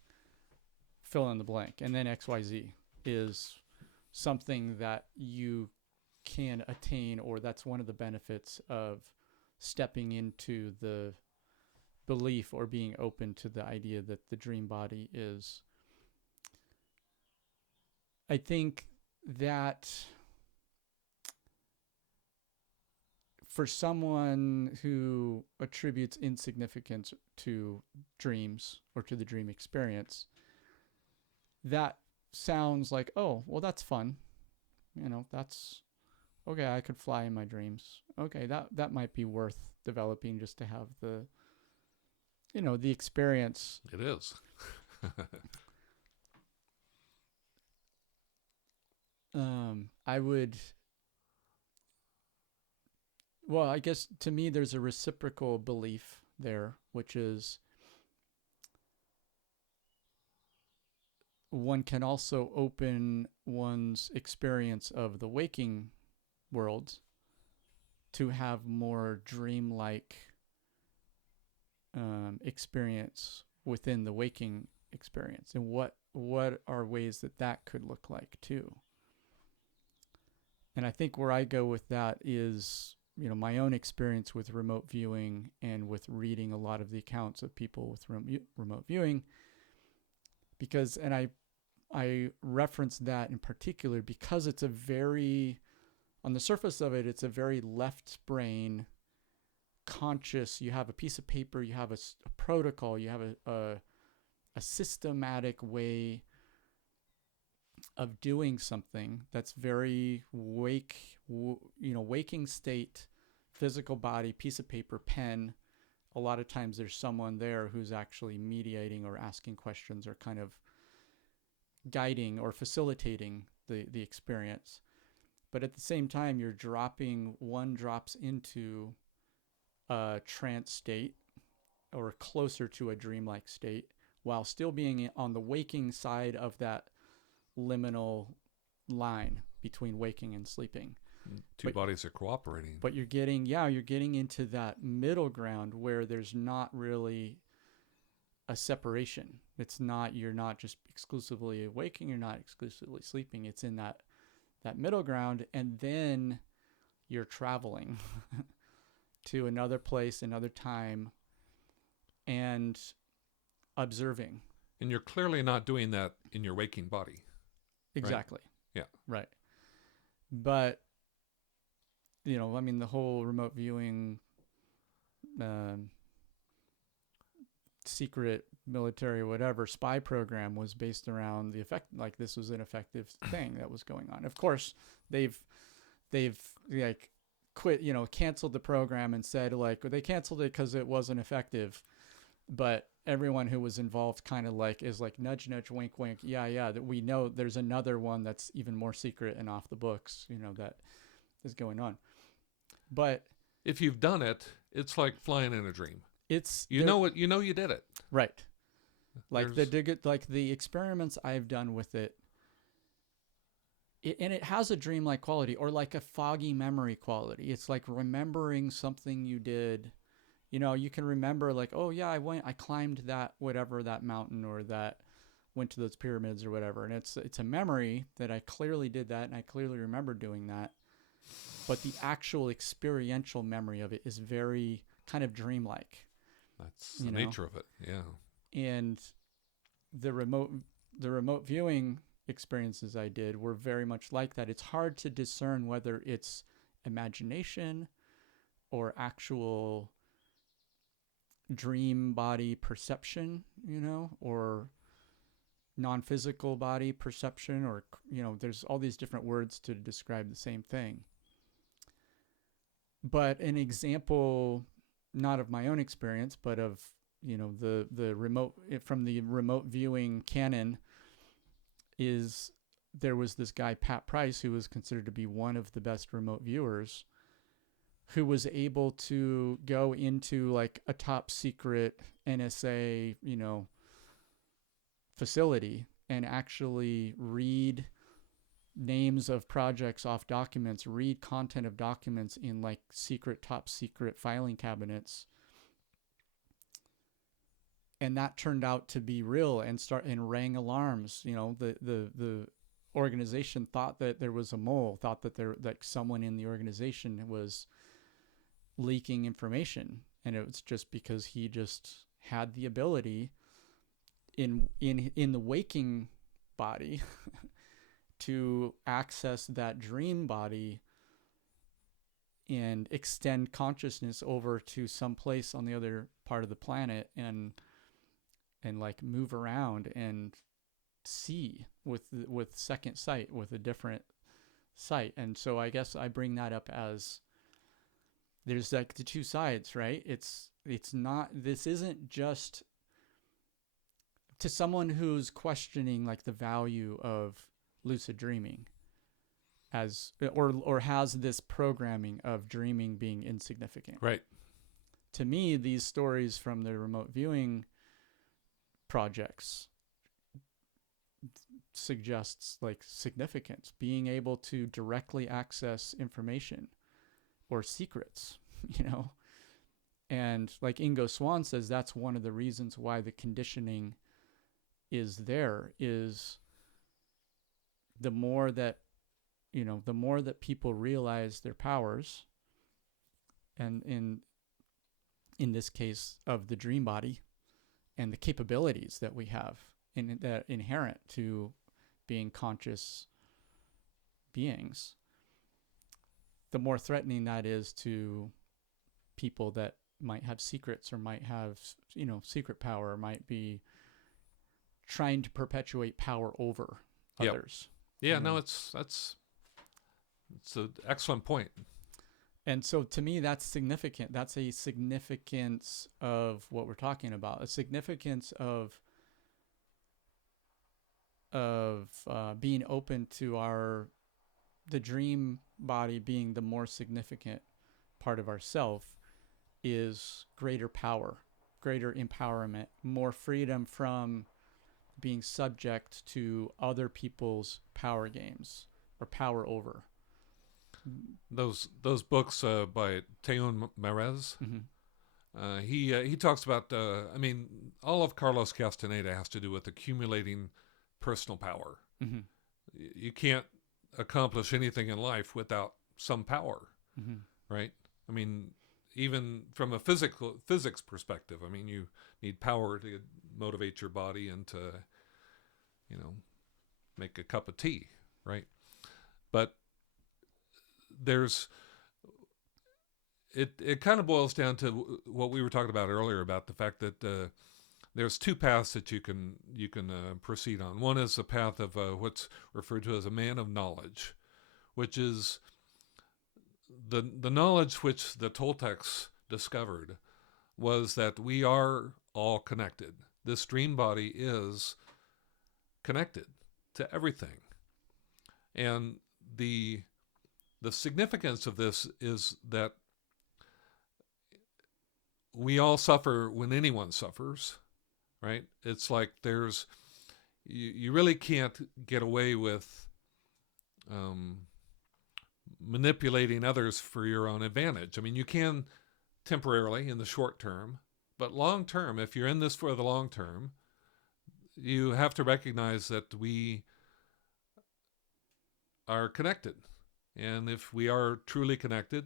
fill in the blank, and then XYZ is something that you can attain, or that's one of the benefits of stepping into the belief or being open to the idea that the dream body is. I think that for someone who attributes insignificance to dreams or to the dream experience, that sounds like, oh, well, that's fun. That's okay. I could fly in my dreams. Okay, that might be worth developing just to have the experience. It is. I guess to me, there's a reciprocal belief there, which is one can also open one's experience of the waking world to have more dreamlike experience within the waking experience. And what are ways that could look like too? And I think where I go with that is, my own experience with remote viewing and with reading a lot of the accounts of people with remote viewing, because, and I reference that in particular because it's on the surface of it, it's a very left brain conscious, you have a piece of paper, you have a protocol, you have a systematic way of doing something that's very waking state, physical body, piece of paper, pen. A lot of times there's someone there who's actually mediating or asking questions or kind of guiding or facilitating the experience. But at the same time, one drops into a trance state or closer to a dreamlike state while still being on the waking side of that liminal line between waking and sleeping. Two bodies are cooperating. But you're getting into that middle ground where there's not really a separation. You're not just exclusively waking, you're not exclusively sleeping. It's in that middle ground, and then you're traveling to another place, another time, and observing. And you're clearly not doing that in your waking body. Exactly. Right? Yeah. Right. But, the whole remote viewing, secret military, whatever, spy program was based around the effect, like this was an effective thing that was going on. Of course, they've like quit, canceled the program and said like they canceled it because it wasn't effective. But everyone who was involved kind of like is like nudge, nudge, wink, wink. Yeah, that we know there's another one that's even more secret and off the books, that is going on. But if you've done it, it's like flying in a dream. It's you did it. Right. Like the experiments I've done with it, and it has a dreamlike quality or like a foggy memory quality. It's like remembering something you did. You can remember like, oh yeah, I climbed that mountain or that went to those pyramids or whatever. And it's a memory that I clearly did that and I clearly remember doing that. But the actual experiential memory of it is very kind of dreamlike. That's the nature of it. Yeah. And the remote viewing experiences I did were very much like that. It's hard to discern whether it's imagination or actual dream body perception, or non-physical body perception, or, there's all these different words to describe the same thing. But an example, not of my own experience, but of, the remote, from the remote viewing canon, is there was this guy, Pat Price, who was considered to be one of the best remote viewers, who was able to go into like a top secret NSA, facility and actually read names of projects off documents, read content of documents in like top secret filing cabinets. And that turned out to be real and rang alarms. The organization thought that there was a mole, thought that someone in the organization was leaking information, and it was just because he just had the ability in the waking body to access that dream body and extend consciousness over to some place on the other part of the planet and like move around and see with second sight, with a different sight. And so I guess I bring that up as there's like the two sides, right? It's not, this isn't just to someone who's questioning like the value of lucid dreaming as, or has this programming of dreaming being insignificant. Right. To me, these stories from the remote viewing projects suggests like significance, being able to directly access information or secrets, and like Ingo Swann says, that's one of the reasons why the conditioning is there, is the more that people realize their powers, and in this case of the dream body and the capabilities that we have that inherent to being conscious beings, the more threatening that is to people that might have secrets or might have, secret power, or might be trying to perpetuate power over Yep. others. Yeah, no, it's an excellent point. And so to me, that's significant. That's a significance of what we're talking about. A significance of being open to the dream body being the more significant part of ourself is greater power, greater empowerment, more freedom from being subject to other people's power games or power over. Those books by Teon Merez, Mm-hmm. he talks about. I mean, all of Carlos Castaneda has to do with accumulating personal power. Mm-hmm. You can't accomplish anything in life without some power, Mm-hmm. right? I mean, even from a physics perspective, I mean, you need power to motivate your body and to, make a cup of tea, right? But it kind of boils down to what we were talking about earlier about the fact that there's two paths that you can proceed on. One is the path of what's referred to as a man of knowledge, which is the knowledge which the Toltecs discovered was that we are all connected. This dream body is connected to everything, and the significance of this is that we all suffer when anyone suffers, right? It's like you really can't get away with manipulating others for your own advantage. I mean, you can temporarily in the short term, but long term, if you're in this for the long term, you have to recognize that we are connected. And if we are truly connected,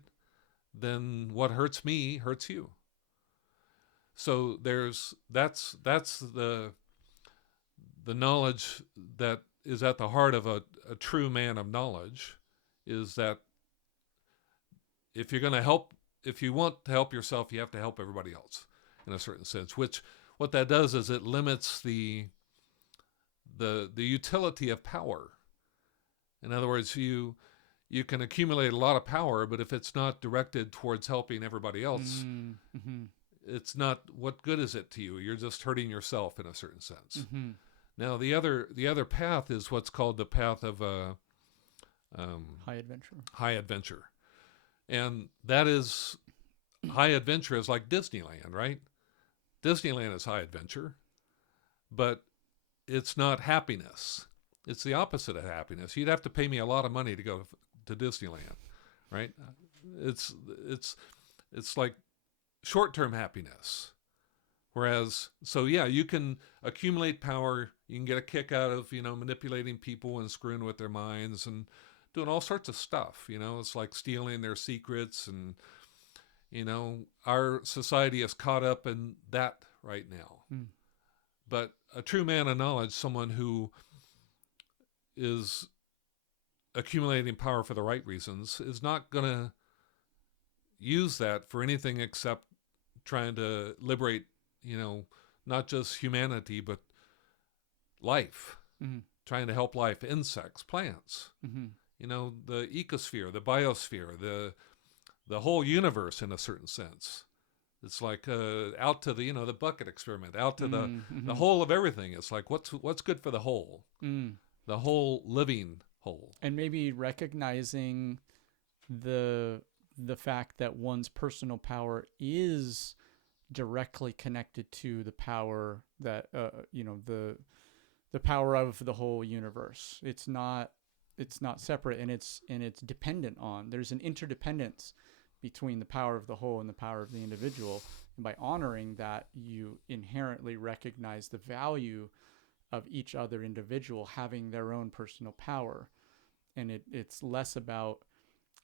then what hurts me hurts you. So that's the knowledge that is at the heart of a true man of knowledge, is that if you want to help yourself, you have to help everybody else in a certain sense, which what that does is it limits the utility of power. In other words, you can accumulate a lot of power, but if it's not directed towards helping everybody else, Mm-hmm. it's not, what good is it to you? You're just hurting yourself in a certain sense. Mm-hmm. Now, the other path is what's called the path of High adventure. high adventure. And that is, high adventure is like Disneyland, right? Disneyland is high adventure, but it's not happiness. It's the opposite of happiness. You'd have to pay me a lot of money to go to Disneyland, right? It's like short-term happiness. Whereas, so yeah, you can accumulate power. You can get a kick out of, manipulating people and screwing with their minds and doing all sorts of stuff. It's like stealing their secrets, and, our society is caught up in that right now. Mm. But a true man of knowledge, someone who is accumulating power for the right reasons, is not going to use that for anything except trying to liberate, not just humanity, but life, Mm-hmm. trying to help life, insects, plants, Mm-hmm. The ecosphere, the biosphere, the whole universe in a certain sense. It's like out to the, the bucket experiment, out to the whole of everything. It's like, what's good for the whole, the whole living whole. And maybe recognizing the fact that one's personal power is directly connected to the power that the power of the whole universe. It's not separate, and it's dependent on. There's an interdependence between the power of the whole and the power of the individual. And by honoring that, you inherently recognize the value of each other individual having their own personal power. And it's less about,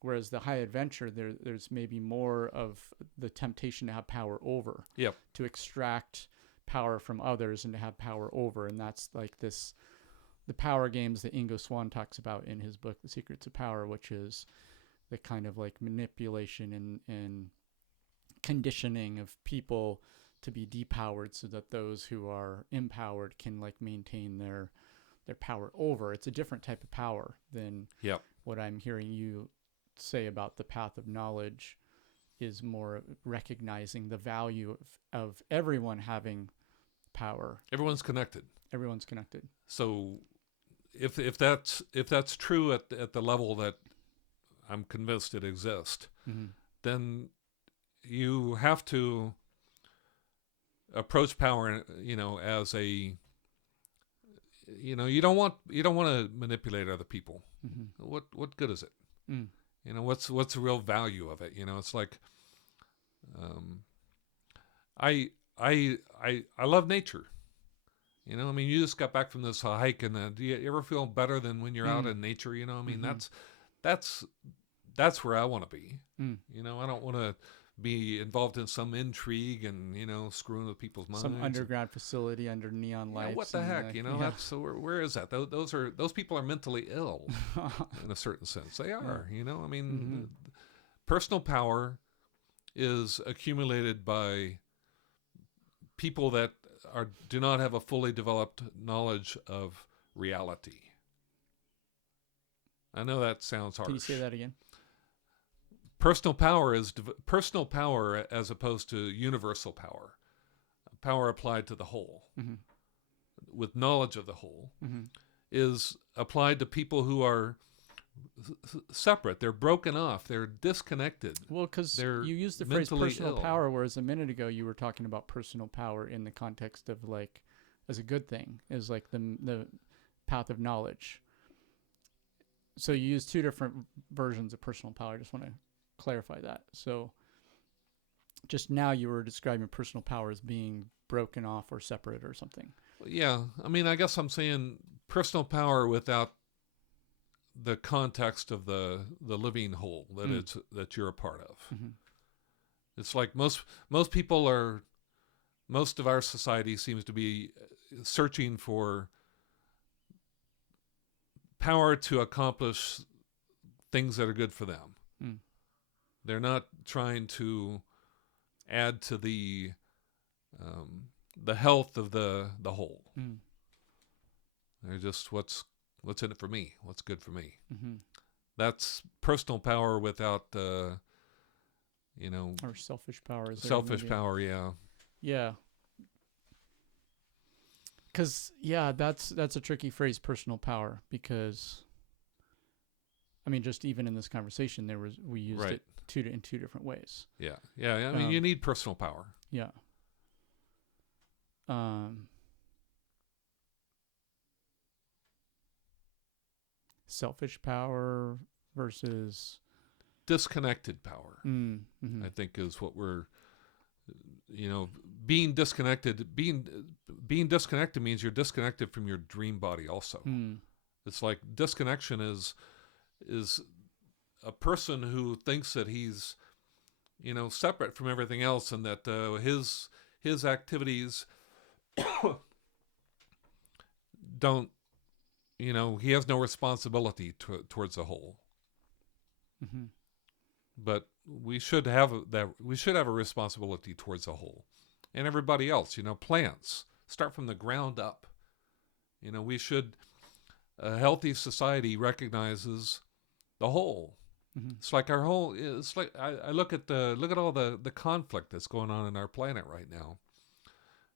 whereas the high adventure, there's maybe more of the temptation to have power over. Yep. To extract power from others and to have power over. And that's like the power games that Ingo Swann talks about in his book, The Secrets of Power, which is the kind of like manipulation and conditioning of people to be depowered so that those who are empowered can like maintain their power over. It's a different type of power than Yep. what I'm hearing you say about the path of knowledge is more recognizing the value of everyone having power. Everyone's connected. Everyone's connected. So if that's true at the level that I'm convinced it exists, Mm-hmm. then you have to approach power, as a, you don't want to manipulate other people. Mm-hmm. What good is it? Mm. What's the real value of it? It's like, I love nature. I mean, you just got back from this hike, and do you ever feel better than when you're out in nature? I mean, that's where I want to be. I don't want to be involved in some intrigue and screwing with people's minds. Some underground facility under neon lights. What the heck? That's where is that? Those people are mentally ill in a certain sense. They are. I mean, personal power is accumulated by people that do not have a fully developed knowledge of reality. I know that sounds harsh. Can you say that again? Personal power is personal power as opposed to universal power. Power applied to the whole, with knowledge of the whole, is applied to people who are separate. They're broken off. They're disconnected. Well, because you used the phrase personal power, whereas a minute ago you were talking about personal power in the context of like as a good thing, as like the path of knowledge. So you use two different versions of personal power. I just want to clarify that. So just now you were describing personal power as being broken off or separate or something. Yeah. I mean, I guess I'm saying personal power without the context of the living whole that you're a part of. It's like most of our society seems to be searching for power to accomplish things that are good for them. They're not trying to add to the health of the whole. They're just what's in it for me, what's good for me. That's personal power without or selfish power. Selfish power, yeah. Yeah. Because that's a tricky phrase, personal power, because I mean, just even in this conversation, we used it in two different ways. Yeah. I mean, you need personal power. Yeah. Selfish power versus disconnected power. I think is what we're, being disconnected. Being disconnected means you're disconnected from your dream body. Also, it's like disconnection is a person who thinks that he's, separate from everything else, and that his activities don't, he has no responsibility towards the whole. But we should have that. We should have a responsibility towards the whole, and everybody else. Plants start from the ground up. We should. A healthy society recognizes the whole. It's like our whole. It's like I look at all the conflict that's going on in our planet right now.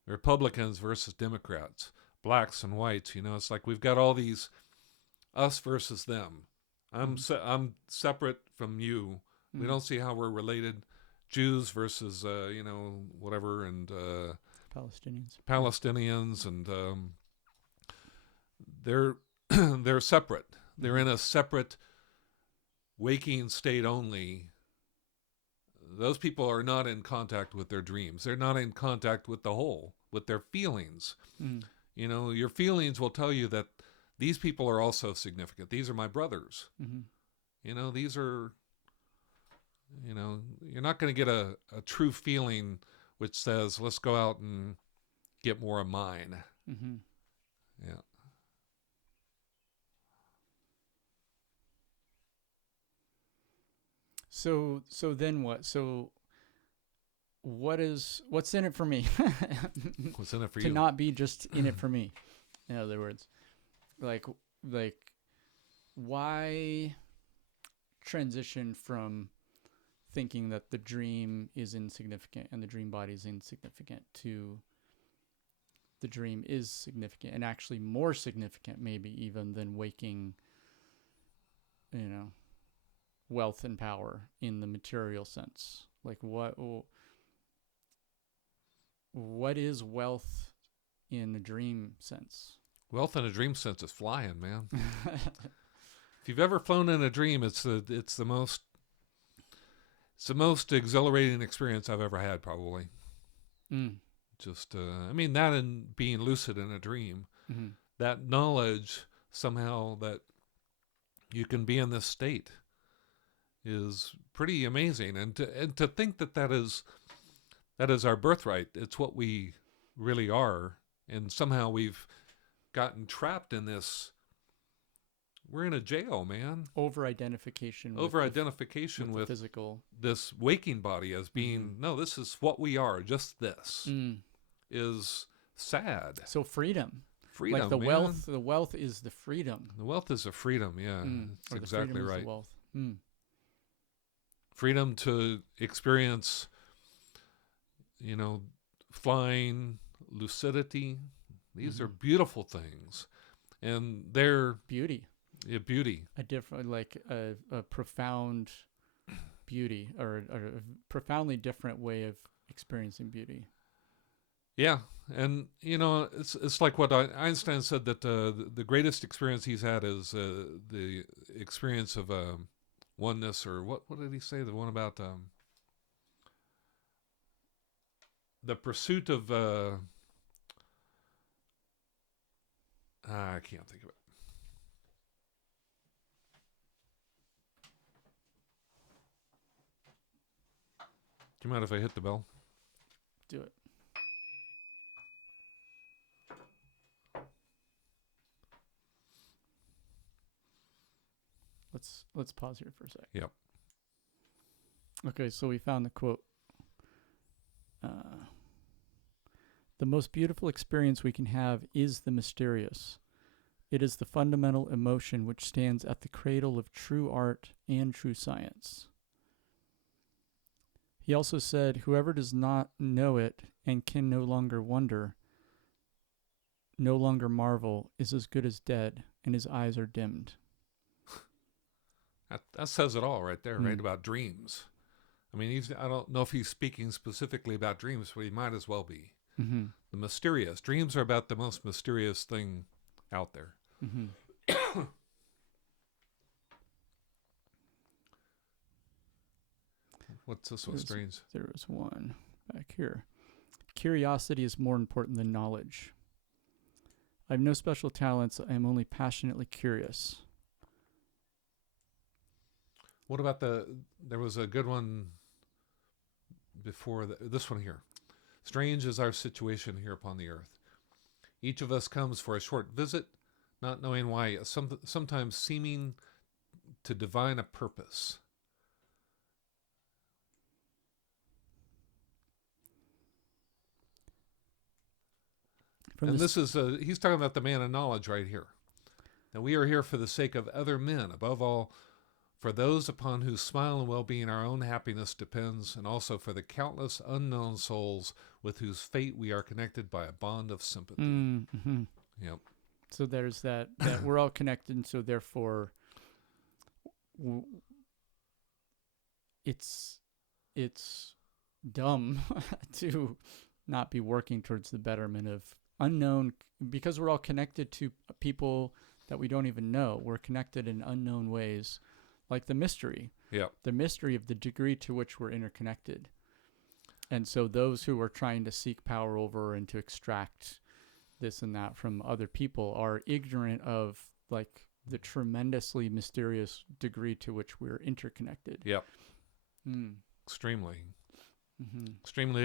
Republicans versus Democrats, blacks and whites. It's like we've got all these us versus them. I'm separate from you. We don't see how we're related. Jews versus whatever, and Palestinians, and they're separate. They're in a separate waking state only. Those people are not in contact with their dreams. They're not in contact with the whole, with their feelings. Your feelings will tell you that these people are also significant. These are my brothers. These are, you're not going to get a true feeling which says, let's go out and get more of mine. Yeah. So then what? So what's in it for me? What's in it for To you? not be just in it for me. In other words, like like why transition from thinking that the dream is insignificant and the dream body is insignificant to the dream is significant and actually more significant maybe even than waking, wealth and power in the material sense. Like what is wealth in a dream sense? Wealth in a dream sense is flying, man. If you've ever flown in a dream, it's the most exhilarating experience I've ever had, probably. Mm. Just, that and being lucid in a dream, Mm-hmm. that knowledge somehow that you can be in this state is pretty amazing. And to think that is our birthright. It's what we really are. And somehow we've gotten trapped in this. We're in a jail, man. Over-identification with with physical. This waking body as being, no, this is what we are. Just this is sad. So freedom. Freedom, like the man. wealth is the freedom. The wealth is a freedom, yeah. That's exactly right. The wealth. Freedom to experience, flying, lucidity. These are beautiful things. And they're beauty. Yeah, beauty. A different, like a profound beauty, or a profoundly different way of experiencing beauty. Yeah, and it's like what Einstein said, that the greatest experience he's had is the experience of oneness, or what did he say? The one about the pursuit of I can't think of it. Do you mind if I hit the bell? Do it. Let's pause here for a sec. Yep. Okay, so we found the quote. The most beautiful experience we can have is the mysterious. It is the fundamental emotion which stands at the cradle of true art and true science. He also said, whoever does not know it and can no longer wonder, no longer marvel, is as good as dead, and his eyes are dimmed. That says it all right there, right? About dreams. I mean, I don't know if he's speaking specifically about dreams, but he might as well be. Mm-hmm. The mysterious. Dreams are about the most mysterious thing out there. Mm-hmm. What's this one? Strange. There was one back here. Curiosity is more important than knowledge. I have no special talents. I am only passionately curious. What about there was a good one before this one here. Strange is our situation here upon the earth. Each of us comes for a short visit, not knowing why, sometimes seeming to divine a purpose. And this is, he's talking about the man of knowledge right here. That we are here for the sake of other men, above all, for those upon whose smile and well-being our own happiness depends, and also for the countless unknown souls with whose fate we are connected by a bond of sympathy. Mm-hmm. Yep. So there's that we're all connected, and so therefore it's dumb to not be working towards the betterment of unknown, because we're all connected to people that we don't even know. We're connected in unknown ways. Like the mystery. Yeah. The mystery of the degree to which we're interconnected. And so those who are trying to seek power over and to extract this and that from other people are ignorant of like the tremendously mysterious degree to which we're interconnected. Yep. Extremely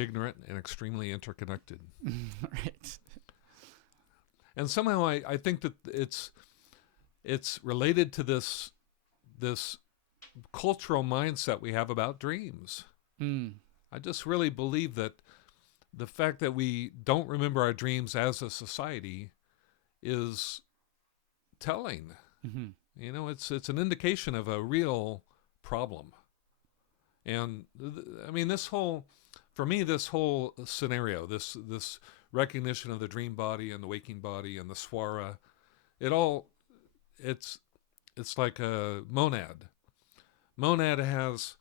ignorant and extremely interconnected. Right. And somehow I think that it's related to this cultural mindset we have about dreams. I just really believe that the fact that we don't remember our dreams as a society is telling. Mm-hmm. You know, it's an indication of a real problem. And I mean, for me, this whole scenario, this recognition of the dream body and the waking body and the swara, it all, it's it's like a monad. Monad has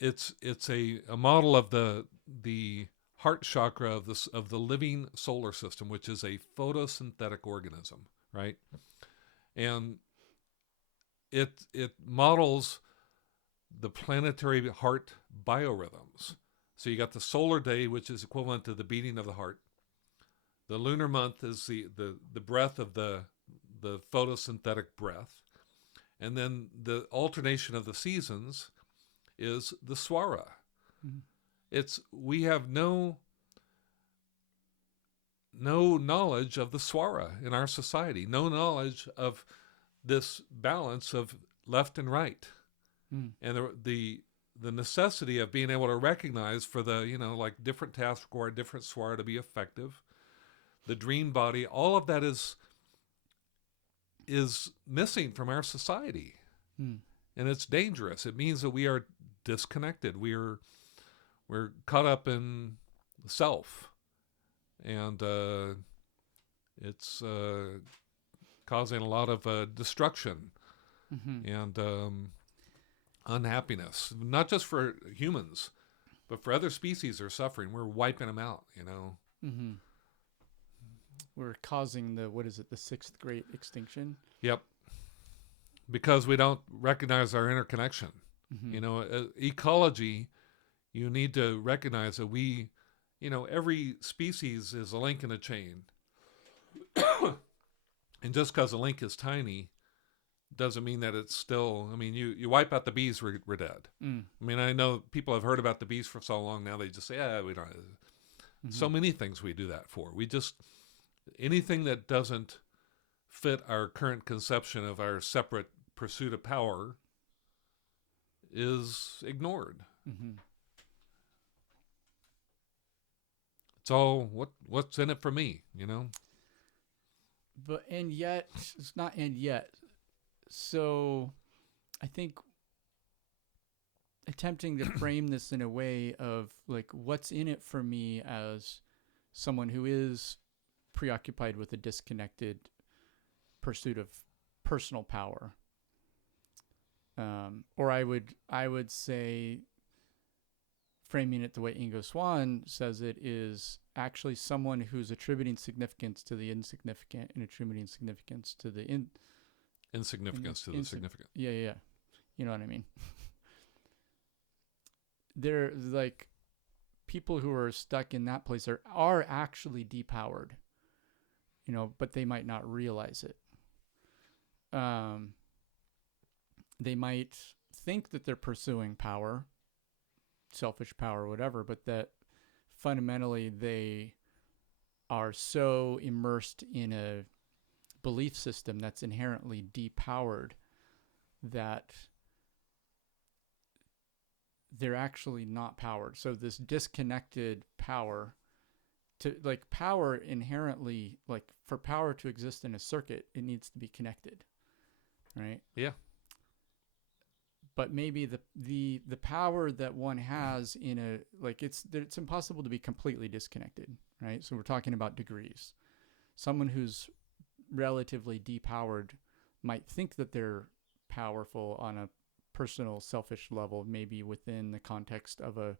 it's a model of the heart chakra of the living solar system, which is a photosynthetic organism, right? And it models the planetary heart biorhythms. So you got the solar day, which is equivalent to the beating of the heart. The lunar month is the breath of the photosynthetic breath. And then the alternation of the seasons is the swara. Mm-hmm. We have no knowledge of the swara in our society, no knowledge of this balance of left and right. Mm. And the necessity of being able to recognize for the, like different tasks require different swara to be effective. The dream body, all of that is missing from our society. Mm. And it's dangerous. It means that we are disconnected. We're caught up in self. And it's causing a lot of destruction Mm-hmm. and unhappiness, not just for humans, but for other species that are suffering. We're wiping them out, Mm-hmm. We're causing the sixth great extinction. Yep. Because we don't recognize our interconnection. Mm-hmm. Ecology, you need to recognize that every species is a link in a chain. And just because a link is tiny doesn't mean that it's still, you wipe out the bees, we're dead. Mm. I know people have heard about the bees for so long now, they just say, we don't. Mm-hmm. So many things we do that for. Anything that doesn't fit our current conception of our separate pursuit of power is ignored. Mm-hmm. It's all what's in it for me, But and yet it's not and yet. So I think attempting to frame this in a way of like what's in it for me as someone who is preoccupied with a disconnected pursuit of personal power. Or I would say, framing it the way Ingo Swann says it, is actually someone who's attributing significance to the insignificant and attributing significance to the insignificance to the significant. Yeah. You know what I mean? They're like people who are stuck in that place are actually depowered, but they might not realize it. They might think that they're pursuing power, selfish power, whatever, but that fundamentally they are so immersed in a belief system that's inherently depowered that they're actually not powered. So this disconnected power, power inherently, for power to exist in a circuit, it needs to be connected, right? Yeah. But maybe the power that one has in it's impossible to be completely disconnected, right? So we're talking about degrees. Someone who's relatively depowered might think that they're powerful on a personal, selfish level, maybe within the context of a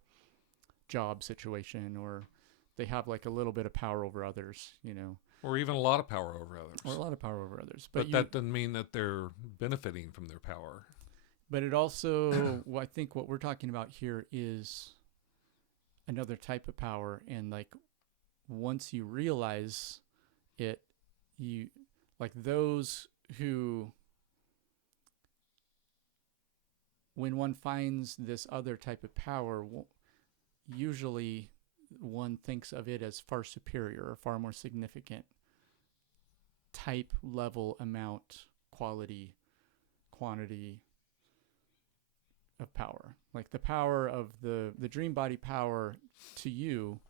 job situation, or they have a little bit of power over others, or even a lot of power over others. But that doesn't mean that they're benefiting from their power. But it also, I think what we're talking about here is another type of power. And once you realize it, you those who, when one finds this other type of power, usually one thinks of it as far superior or far more significant type, level, amount, quality, quantity, of power? Like the power of the dream body power to you,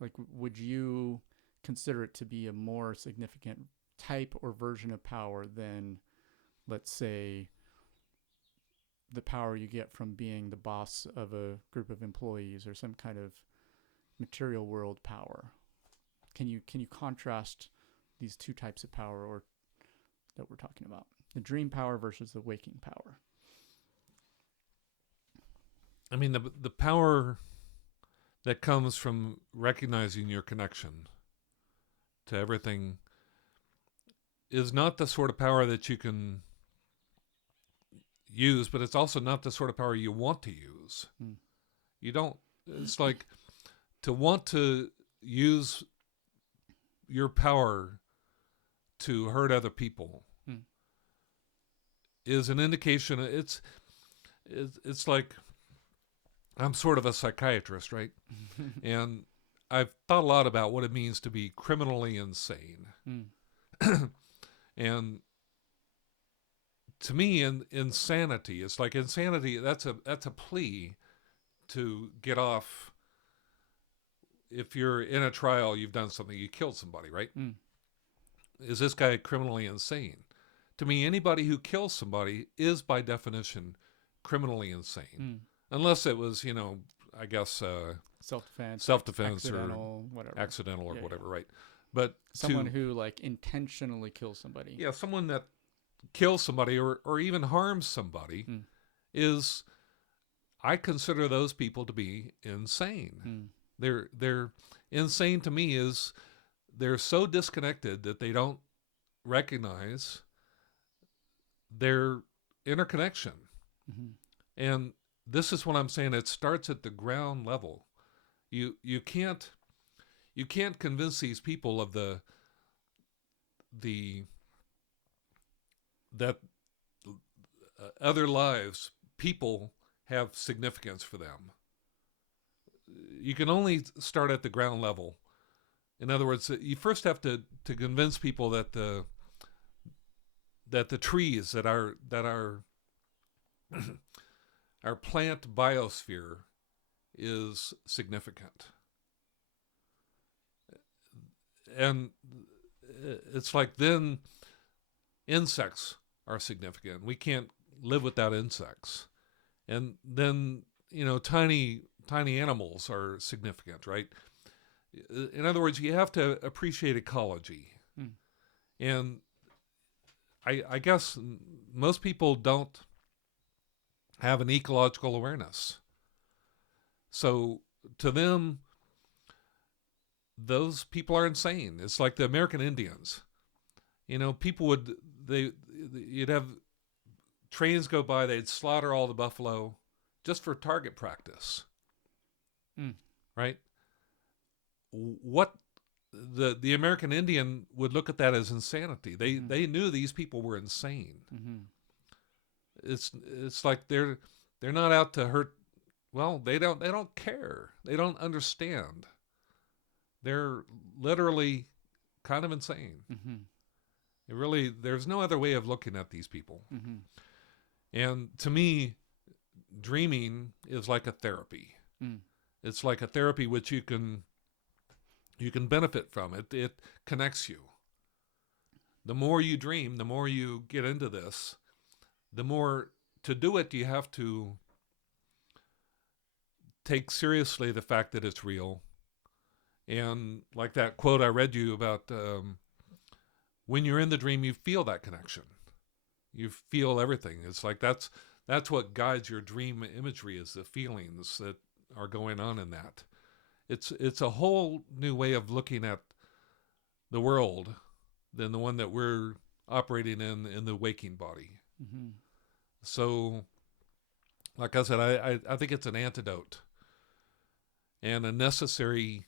like would you consider it to be a more significant type or version of power than, let's say, the power you get from being the boss of a group of employees or some kind of material world power? Can you contrast these two types of power or that we're talking about? The dream power versus the waking power. I mean, the power that comes from recognizing your connection to everything is not the sort of power that you can use, but it's also not the sort of power you want to use. You don't, it's like to want to use your power to hurt other people is an indication. It's like, I'm sort of a psychiatrist, right? And I've thought a lot about what it means to be criminally insane. And to me, insanity, it's like insanity, that's a plea to get off. If you're in a trial, you've done something, you killed somebody, right? Is this guy criminally insane? To me, anybody who kills somebody is by definition criminally insane. Unless it was, I guess self-defense, accidental or whatever, right? But someone who like intentionally kills somebody. Yeah, someone that kills somebody or even harms somebody is, I consider those people to be insane. They're insane to me is they're so disconnected that they don't recognize their interconnection. And this is what I'm saying. It starts at the ground level. You can't convince these people of that other lives, people have significance for them. You can only start at the ground level. In other words, you first have to convince people that the trees, that our our plant biosphere is significant. And it's like then insects are significant. We can't live without insects. And then, tiny animals are significant, right? In other words, you have to appreciate ecology. And I guess most people don't have an ecological awareness. So to them, those people are insane. It's like the American Indians. People you'd have trains go by, they'd slaughter all the buffalo just for target practice. Right? What the American Indian would look at that as insanity. They knew these people were insane. It's like they're not out to hurt. Well, they don't care. They don't understand. They're literally kind of insane. There's no other way of looking at these people. And to me, dreaming is like a therapy. It's like a therapy which you can benefit from. It connects you. The more you dream, the more you get into this, the more to do it, you have to take seriously the fact that it's real. And like that quote I read you about, when you're in the dream, you feel that connection. You feel everything. It's like that's what guides your dream imagery, is the feelings that are going on in that. It's a whole new way of looking at the world than the one that we're operating in the waking body. So, like I said, I think it's an antidote and a necessary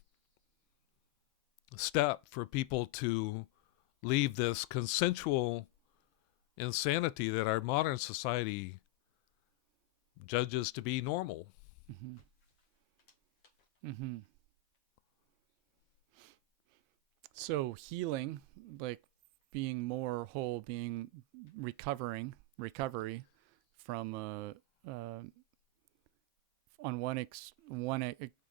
step for people to leave this consensual insanity that our modern society judges to be normal. So healing, like being more whole, being recovery from on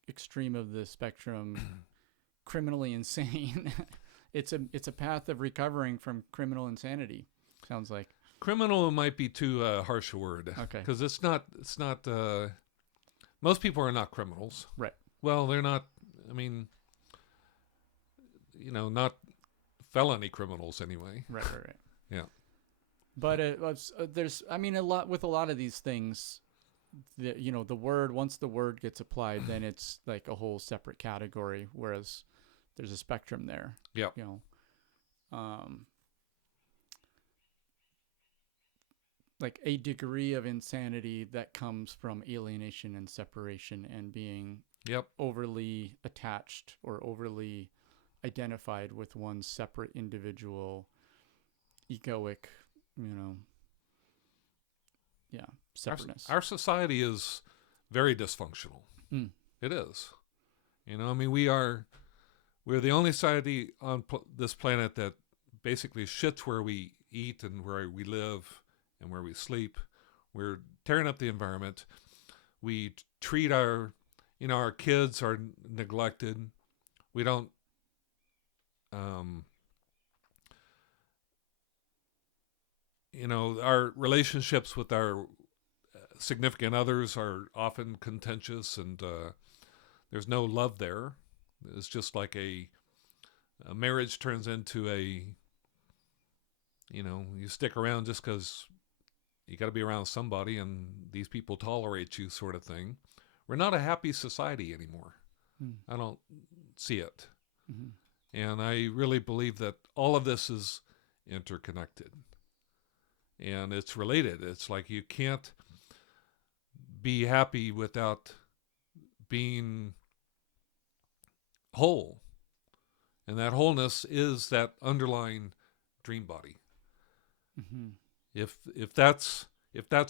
extreme of the spectrum, criminally insane. It's a path of recovering from criminal insanity. Sounds like. Criminal might be too harsh a word. Okay. Because it's not. Most people are not criminals. Right. Well, they're not. I mean, not felony criminals anyway. Right. Yeah. But there's, a lot with a lot of these things. The word, once the word gets applied, then it's like a whole separate category. Whereas there's a spectrum there. Yeah. Like a degree of insanity that comes from alienation and separation and being overly attached or overly identified with one separate individual, egoic, separateness. Our society is very dysfunctional. It is. We're the only society on this planet that basically shits where we eat and where we live and where we sleep. We're tearing up the environment. We treat our kids are neglected. We don't, our relationships with our significant others are often contentious, and there's no love there. It's just like a marriage turns into you stick around just because you got to be around somebody and these people tolerate you, sort of thing. We're not a happy society anymore. I don't see it. Mm-hmm. And I really believe that all of this is interconnected. And it's related. It's like you can't be happy without being whole. And that wholeness is that underlying dream body. Mm-hmm. If that's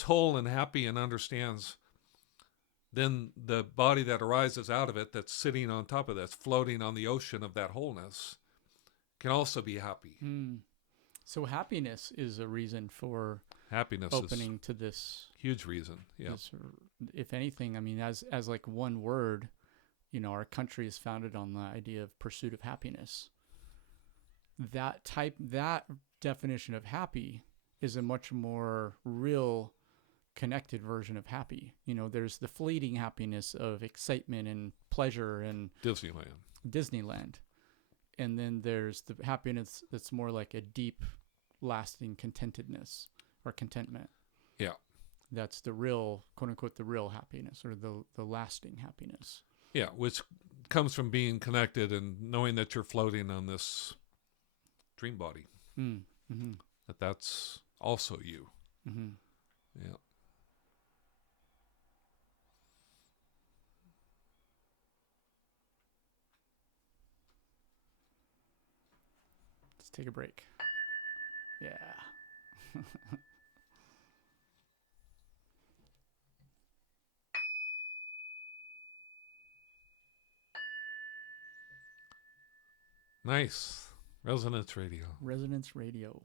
whole and happy and understands, then the body that arises out of it, that's sitting on top of that, that's floating on the ocean of that wholeness, can also be happy. So happiness is a reason for happiness opening to this huge reason. Yeah. If anything, as like one word, our country is founded on the idea of pursuit of happiness. That definition of happy is a much more real, connected version of happy. There's the fleeting happiness of excitement and pleasure and Disneyland. And then there's the happiness that's more like a deep, lasting contentedness or contentment. Yeah. That's the real, quote unquote, the real happiness or the lasting happiness. Yeah, which comes from being connected and knowing that you're floating on this dream body. Mm-hmm. That's also you. Mm-hmm. Yeah. Let's take a break. Yeah. Nice. Resonance Radio. Resonance Radio.